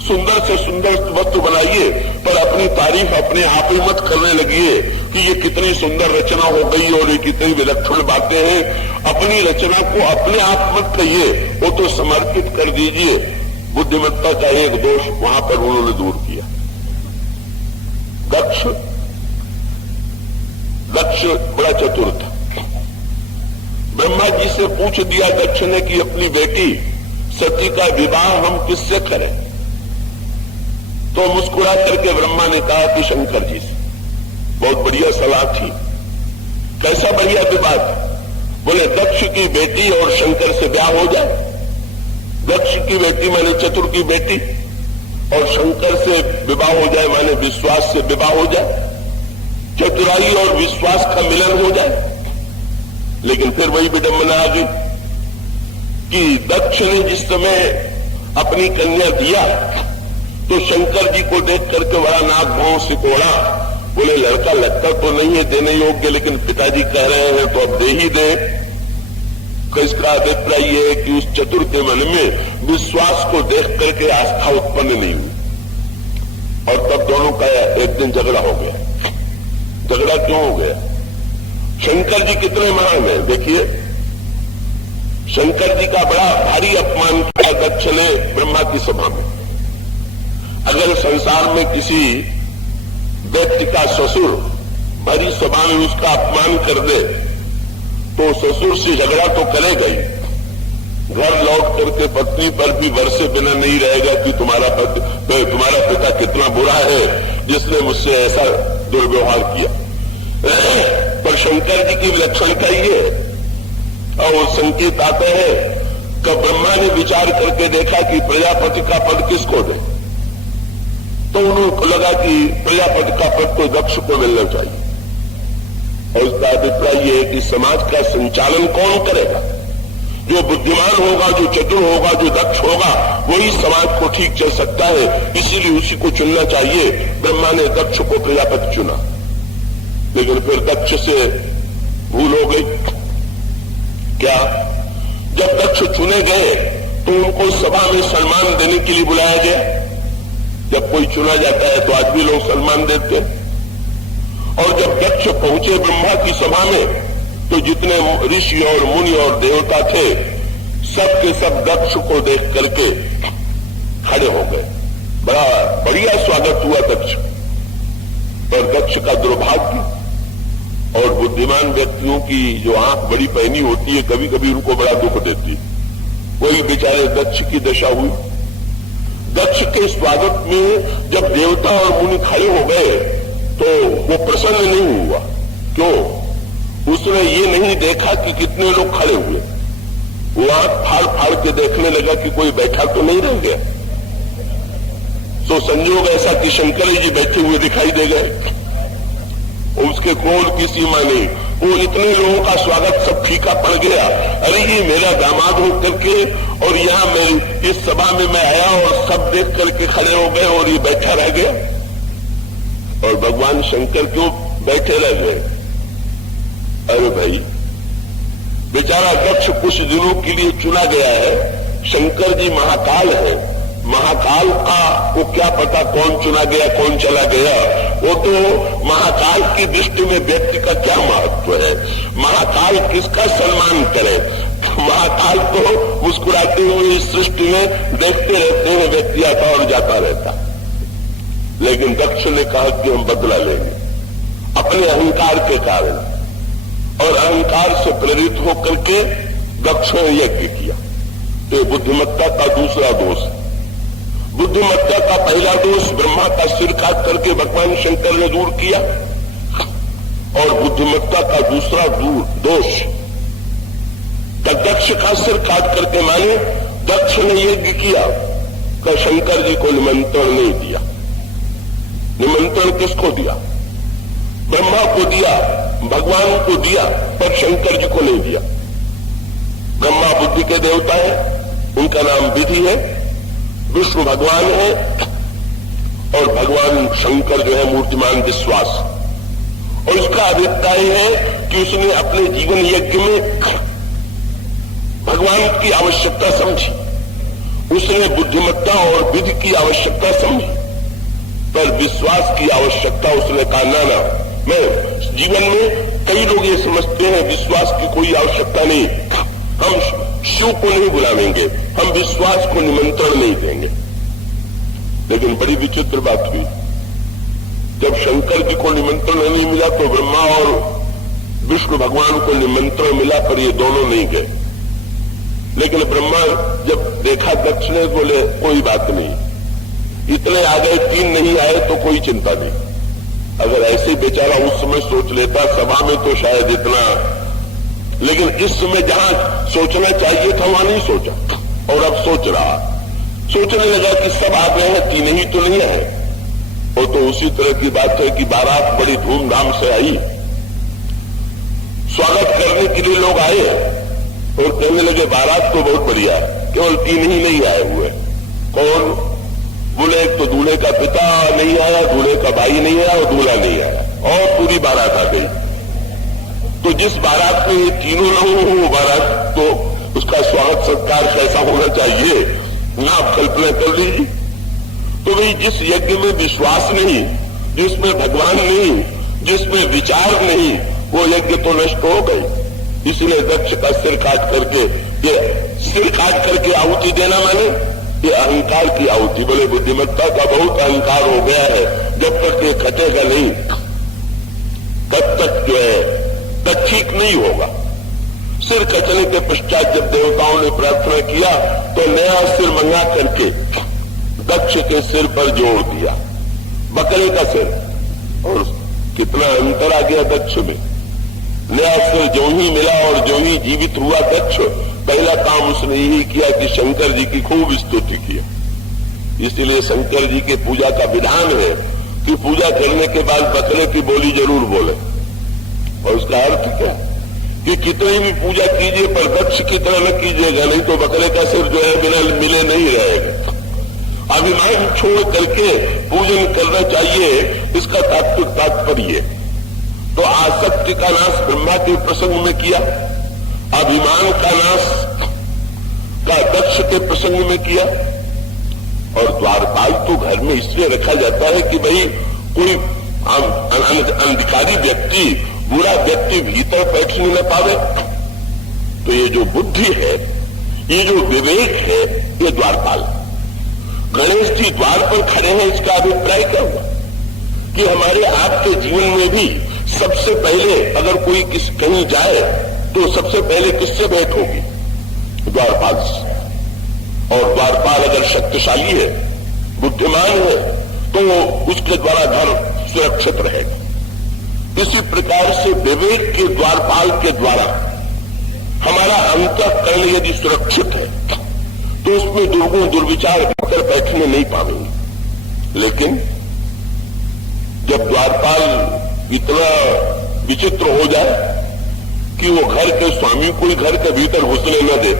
सुंदर से सुंदर वस्तु बनाइए, पर अपनी तारीफ अपने आप ही मत करने लगिए कि ये कितनी सुंदर रचना हो गई और ये कितनी विलक्षण बातें हैं। अपनी रचना को अपने आप मत कहिए, वो तो समर्पित कर दीजिए। बुद्धिमत्ता का एक दोष वहां पर उन्होंने दूर किया। दक्ष बड़ा चतुर था। ब्रह्मा जी से पूछ दिया दक्ष ने कि अपनी बेटी सती का विवाह हम किससे करें? तो मुस्कुरा करके ब्रह्मा ने कहा कि शंकर जी से। बहुत बढ़िया सलाह थी। कैसा बढ़िया विवाह था? बोले दक्ष की बेटी और शंकर से ब्याह हो जाए। दक्ष की बेटी माने चतुर की बेटी और शंकर से विवाह हो जाए माने विश्वास से विवाह हो जाए, चतुराई और विश्वास का मिलन हो जाए। लेकिन फिर वही विडंबना आ गई कि दक्ष ने जिस समय अपनी कन्या दिया तो शंकर जी को देख करके बड़ा नाक भाव सिकोड़ा। बोले लड़का लगता तो नहीं है देने योग्य, लेकिन पिताजी कह रहे हैं तो अब दे ही दे। इसका अभिप्राय यह है कि उस चतुर के मन में विश्वास को देख करके आस्था उत्पन्न नहीं हुई और तब दोनों का एक दिन झगड़ा हो गया। झगड़ा क्यों हो गया? शंकर जी कितने महान है देखिए। शंकर जी का बड़ा भारी अपमान किया दक्ष ने ब्रह्मा की सभा में। अगर संसार में किसी व्यक्ति का ससुर भरी सभा में उसका अपमान कर दे तो ससुर से झगड़ा तो करेगा ही। घर लौट करके पत्नी पर भी वर्षे बिना नहीं रहेगा कि तुम्हारा पिता कितना बुरा है जिसने मुझसे ऐसा दुर्व्यवहार किया। पर शंकर जी की विलक्षणता ये और संकेत आते हैं कि ब्रह्मा ने विचार करके देखा कि प्रजापति का पद किसको दे, तो उनको लगा कि प्रजापति का पद तो दक्ष को मिलना चाहिए। और उसका अभिप्राय यह है कि समाज का संचालन कौन करेगा? जो बुद्धिमान होगा, जो चतुर होगा, जो दक्ष होगा, वही समाज को ठीक चल सकता है। इसीलिए उसी को चुनना चाहिए। ब्रह्मा ने दक्ष को प्रजापति चुना, लेकिन फिर दक्ष से भूल हो गई। क्या? जब दक्ष चुने गए तो उनको सभा में सम्मान देने के लिए बुलाया गया। जब कोई चुना जाता है तो आज भी लोग सम्मान देते हैं। और जब दक्ष पहुंचे ब्रह्मा की सभा में तो जितने ऋषि और मुनि और देवता थे सब के सब दक्ष को देख करके खड़े हो गए। बड़ा बढ़िया स्वागत हुआ दक्ष। पर दक्ष का दुर्भाग्य और बुद्धिमान व्यक्तियों की जो आंख बड़ी पहनी होती है कभी कभी उनको बड़ा दुख देती है। वही बेचारे दक्ष की दशा हुई। दक्ष के स्वागत में जब देवता और मुनि खड़े हो गए तो वो प्रसन्न नहीं हुआ। क्यों? उसने ये नहीं देखा कि कितने लोग खड़े हुए, वो आंख फाड़ फाड़ के देखने लगा कि कोई बैठा तो नहीं रह गया। तो संयोग ऐसा कि शंकर जी बैठे हुए दिखाई दे गए, उसके क्रोध की सीमा नहीं। वो इतने लोगों का स्वागत सब फीका पड़ गया। अरे ये मेरा दामाद हो करके और यहाँ मैं इस सभा में मैं आया और सब देख करके खड़े हो गए और ये बैठा रह गया। और भगवान शंकर क्यों बैठे रह गए? अरे भाई, बेचारा दक्ष कुछ दिनों के लिए चुना गया है। शंकर जी महाकाल है, महाकाल का को क्या पता कौन चुना गया कौन चला गया। वो तो महाकाल की दृष्टि में व्यक्ति का क्या महत्व है, महाकाल किसका सम्मान करे। महाकाल तो मुस्कुराते हुए इस सृष्टि में देखते रहते हैं, व्यक्ति आता और जाता रहता। लेकिन दक्ष ने कहा कि हम बदला लेंगे अपने अहंकार के कारण, और अहंकार से प्रेरित होकर के दक्ष ने यज्ञ किया। तो बुद्धिमत्ता का दूसरा दोष है। बुद्धिमत्ता का पहला दोष ब्रह्मा का सिर काट करके भगवान शंकर ने दूर किया, और बुद्धिमत्ता का दूसरा दोष दक्ष का सिर काट करके माने दक्ष ने यज्ञ किया कि शंकर जी को निमंत्रण नहीं दिया। निमंत्रण किसको दिया? ब्रह्मा को दिया, भगवान को दिया, पर शंकर जी को नहीं दिया। ब्रह्मा बुद्धि के देवता है, उनका नाम विधि है, विष्णु भगवान है, और भगवान शंकर जो है मूर्तिमान विश्वास। और इसका अभिप्राय है कि उसने अपने जीवन यज्ञ में भगवान की आवश्यकता समझी, उसने बुद्धिमत्ता और विधि की आवश्यकता समझी, पर विश्वास की आवश्यकता उसने कहा ना, मैं जीवन में कई लोग ये समझते हैं विश्वास की कोई आवश्यकता नहीं, हम शिव को नहीं बुलावेंगे, हम विश्वास को निमंत्रण नहीं देंगे। लेकिन बड़ी विचित्र बात हुई, जब शंकर जी को निमंत्रण नहीं मिला तो ब्रह्मा और विष्णु भगवान को निमंत्रण मिला, पर ये दोनों नहीं गए। लेकिन ब्रह्मा जब देखा दक्ष ने, बोले कोई बात नहीं, इतने आ गए, 3 नहीं आए तो कोई चिंता नहीं। अगर ऐसे बेचारा उस समय सोच लेता सभा में तो शायद इतना, लेकिन इस समय जहां सोचना चाहिए था वहां नहीं सोचा, और अब सोच रहा, सोचने लगा कि सब आ गए हैं, 3 ही तो नहीं आए। और तो उसी तरह की बात है कि बारात बड़ी धूमधाम से आई, स्वागत करने के लिए लोग आए और कहने लगे बारात तो बहुत बढ़िया है, केवल 3 ही नहीं आए हुए। कौन? बोले एक तो दूल्हे का पिता नहीं आया, दूल्हे का भाई नहीं आया, और दूल्हा नहीं आया, और पूरी बारात आ गई। तो जिस बारात में ये तीनों न हो, वो बारात तो उसका स्वागत सत्कार कैसा होना चाहिए ना, आप कल्पना कर लीजिए। तो भाई जिस यज्ञ में विश्वास नहीं, जिसमें भगवान नहीं, जिसमें विचार नहीं, वो यज्ञ तो नष्ट हो गई। इसलिए दक्ष का सिर काट करके, ये सिर काट करके आहुति देना माने ये अहंकार की आहुति। बोले बुद्धिमत्ता का बहुत अहंकार हो गया है, जब तक ये कटेगा नहीं तब तक जो है तब ठीक नहीं होगा। सिर कटने के पश्चात जब देवताओं ने प्रार्थना किया तो नया सिर मंगा करके दक्ष के सिर पर जोड़ दिया, बकरे का सिर। और कितना अंतर आ गया दक्ष में। नया सिर जो ही मिला और जो ही जीवित हुआ दक्ष, पहला काम उसने यही किया कि शंकर जी की खूब स्तुति की। इसीलिए शंकर जी के पूजा का विधान है कि पूजा करने के बाद बकरे की बोली जरूर बोले। और उसका अर्थ क्या कि कितनी भी पूजा कीजिए पर दक्ष की तरह न कीजिएगा, नहीं तो बकरे का सिर जो है बिना मिले नहीं रहेगा। अभिमान छोड़ करके पूजन करना चाहिए, इसका तात्पर्य। तो आसक्ति का नाश ब्रह्मा के प्रसंग में किया, अभिमान का नाश का दक्ष के प्रसंग में किया। और द्वारपाल तो घर में इसलिए रखा जाता है कि भाई कोई अनधिकारी व्यक्ति, बुरा व्यक्ति भीतर बैठने न पावे। तो ये जो बुद्धि है, ये जो विवेक है, ये द्वारपाल। गणेश जी द्वार पर खड़े हैं, इसका अभिप्राय क्या हुआ कि हमारे आपके जीवन में भी सबसे पहले अगर कोई कहीं जाए तो सबसे पहले किससे भेंट होगी? द्वारपाल से। और द्वारपाल अगर शक्तिशाली है, बुद्धिमान है, तो उसके द्वारा घर सुरक्षित रहेगा। इसी प्रकार से विवेक के द्वारपाल के द्वारा हमारा अंतःकरण यदि सुरक्षित है तो उसमें दुर्गुण दुर्विचार भीतर बैठने नहीं पाएंगे। लेकिन जब द्वारपाल इतना विचित्र हो जाए कि वो घर के स्वामी को ही घर के भीतर घुसने न दे,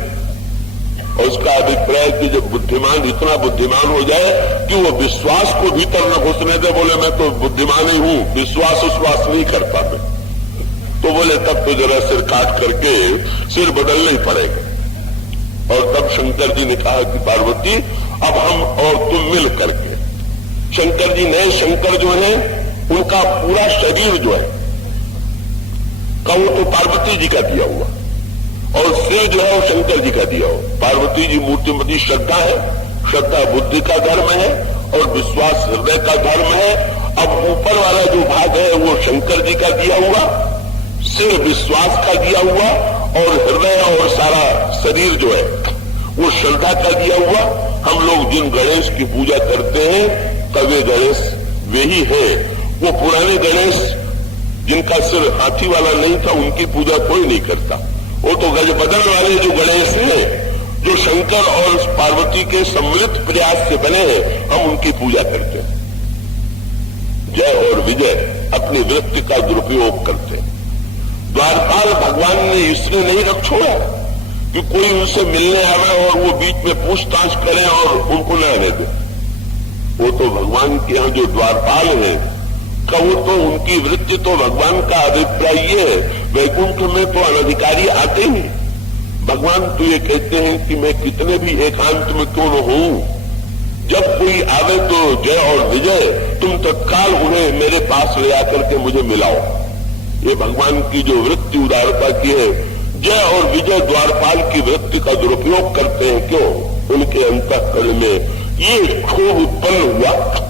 और उसका अभिप्राय कि जब बुद्धिमान इतना बुद्धिमान हो जाए कि वो विश्वास को भीतर न घुसने दे, बोले मैं तो बुद्धिमान ही हूं, विश्वास नहीं करता मैं, तो बोले तब तो जरा सिर काट करके सिर बदलना ही पड़ेगा। और तब शंकर जी ने कहा कि पार्वती अब हम और तुम मिल करके, शंकर जी ने, शंकर जो है उनका पूरा शरीर जो है वो तो पार्वती जी का दिया हुआ, और सिर जो है वो शंकर जी का दिया हो। पार्वती जी मूर्तिमती श्रद्धा है, श्रद्धा बुद्धि का धर्म है और विश्वास हृदय का धर्म है। अब ऊपर वाला जो भाग है वो शंकर जी का दिया हुआ, सिर विश्वास का दिया हुआ, और हृदय और सारा शरीर जो है वो श्रद्धा का दिया हुआ। हम लोग जिन गणेश की पूजा करते हैं कवे गणेश वे ही है। वो पुराने गणेश जिनका सिर हाथी वाला नहीं था उनकी पूजा कोई नहीं करता। वो तो गजबदन वाले जो गणेश हैं, जो शंकर और पार्वती के सम्मिलित प्रयास से बने हैं, हम उनकी पूजा करते हैं। जय और विजय अपनी वृत्ति का दुरुपयोग करते हैं। द्वारपाल भगवान ने इसलिए नहीं रख छोड़ा कि कोई उनसे मिलने आवे और वो बीच में पूछताछ करे और उनको न आने दे। वो तो भगवान के यहाँ जो द्वारपाल है वो तो उनकी वृत्ति तो भगवान का अभिप्राय ये है, वैकुंठ में तो अनधिकारी आते ही। भगवान तो ये कहते हैं कि मैं कितने भी एकांत में क्यों न हूं, जब कोई आवे तो जय और विजय तुम तत्काल उन्हें मेरे पास ले आकर के मुझे मिलाओ। ये भगवान की जो वृत्ति उदारता की है। जय और विजय द्वारपाल की वृत्ति का दुरुपयोग करते हैं। क्यों? उनके अंतःकरण में ये क्षोभ उत्पन्न हुआ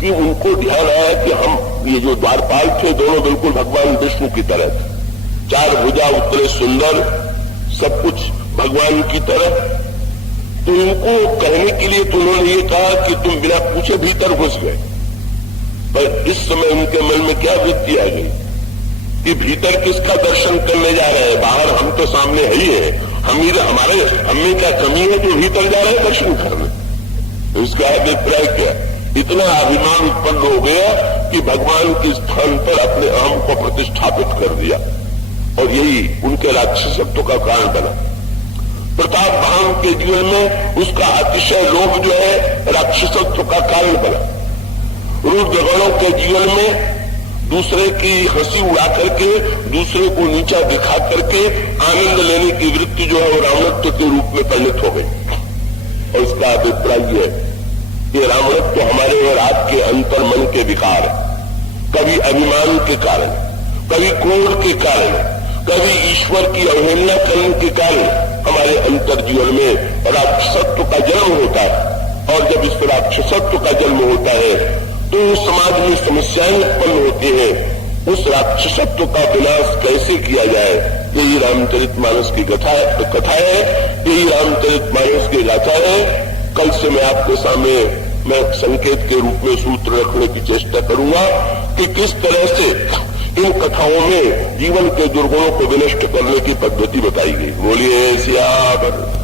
कि उनको ध्यान आया कि हम ये जो द्वारपाल थे दोनों बिल्कुल भगवान विष्णु की तरह थे, चार भुजा उतरे सुंदर, सब कुछ भगवान की तरह। तो इनको कहने के लिए तो उन्होंने ये कहा कि तुम बिना पूछे भीतर घुस गए। पर इस समय उनके मन में क्या वृत्ति आ गई कि भीतर किसका दर्शन करने जा रहे हैं? बाहर हम तो सामने है ही है, हमें क्या कमी है जो भीतर जा रहे हैं दर्शन करने? इसका अभिप्राय क्या? इतना अभिमान उत्पन्न हो गया कि भगवान के स्थान पर अपने अहम को प्रतिष्ठापित कर दिया, और यही उनके राक्षसत्व का कारण बना। प्रताप भान के जीवन में उसका अतिशय लोभ जो है राक्षसत्व का कारण बना। रुद्रगणों के जीवन में दूसरे की हंसी उड़ा करके, दूसरे को नीचा दिखा करके आनंद लेने की वृत्ति जो है वो रावणत्व के रूप में परिणत हो गई। और इसका अभिप्राय यह है कि रावणत्व हमारे और आपके अंतर मन के विकार, कभी अभिमान के कारण, कभी क्रोध के कारण, कभी ईश्वर की अवहेलना करने के कारण हमारे अंतर जीवन में राक्षसत्व का जन्म होता है। और जब इस राक्षसत्व का जन्म होता है तो समाज में समस्याएं उत्पन्न होती हैं। उस राक्षसत्व का विनाश कैसे किया जाए, यही रामचरितमानस की कथा है, यही रामचरितमानस की गाथा है। कल से मैं आपके सामने मैं संकेत के रूप में सूत्र रखने की चेष्टा करूंगा कि किस तरह से इन कथाओं में जीवन के दुर्गुणों को विनष्ट करने की पद्धति बताई गई। बोलिए सियावर।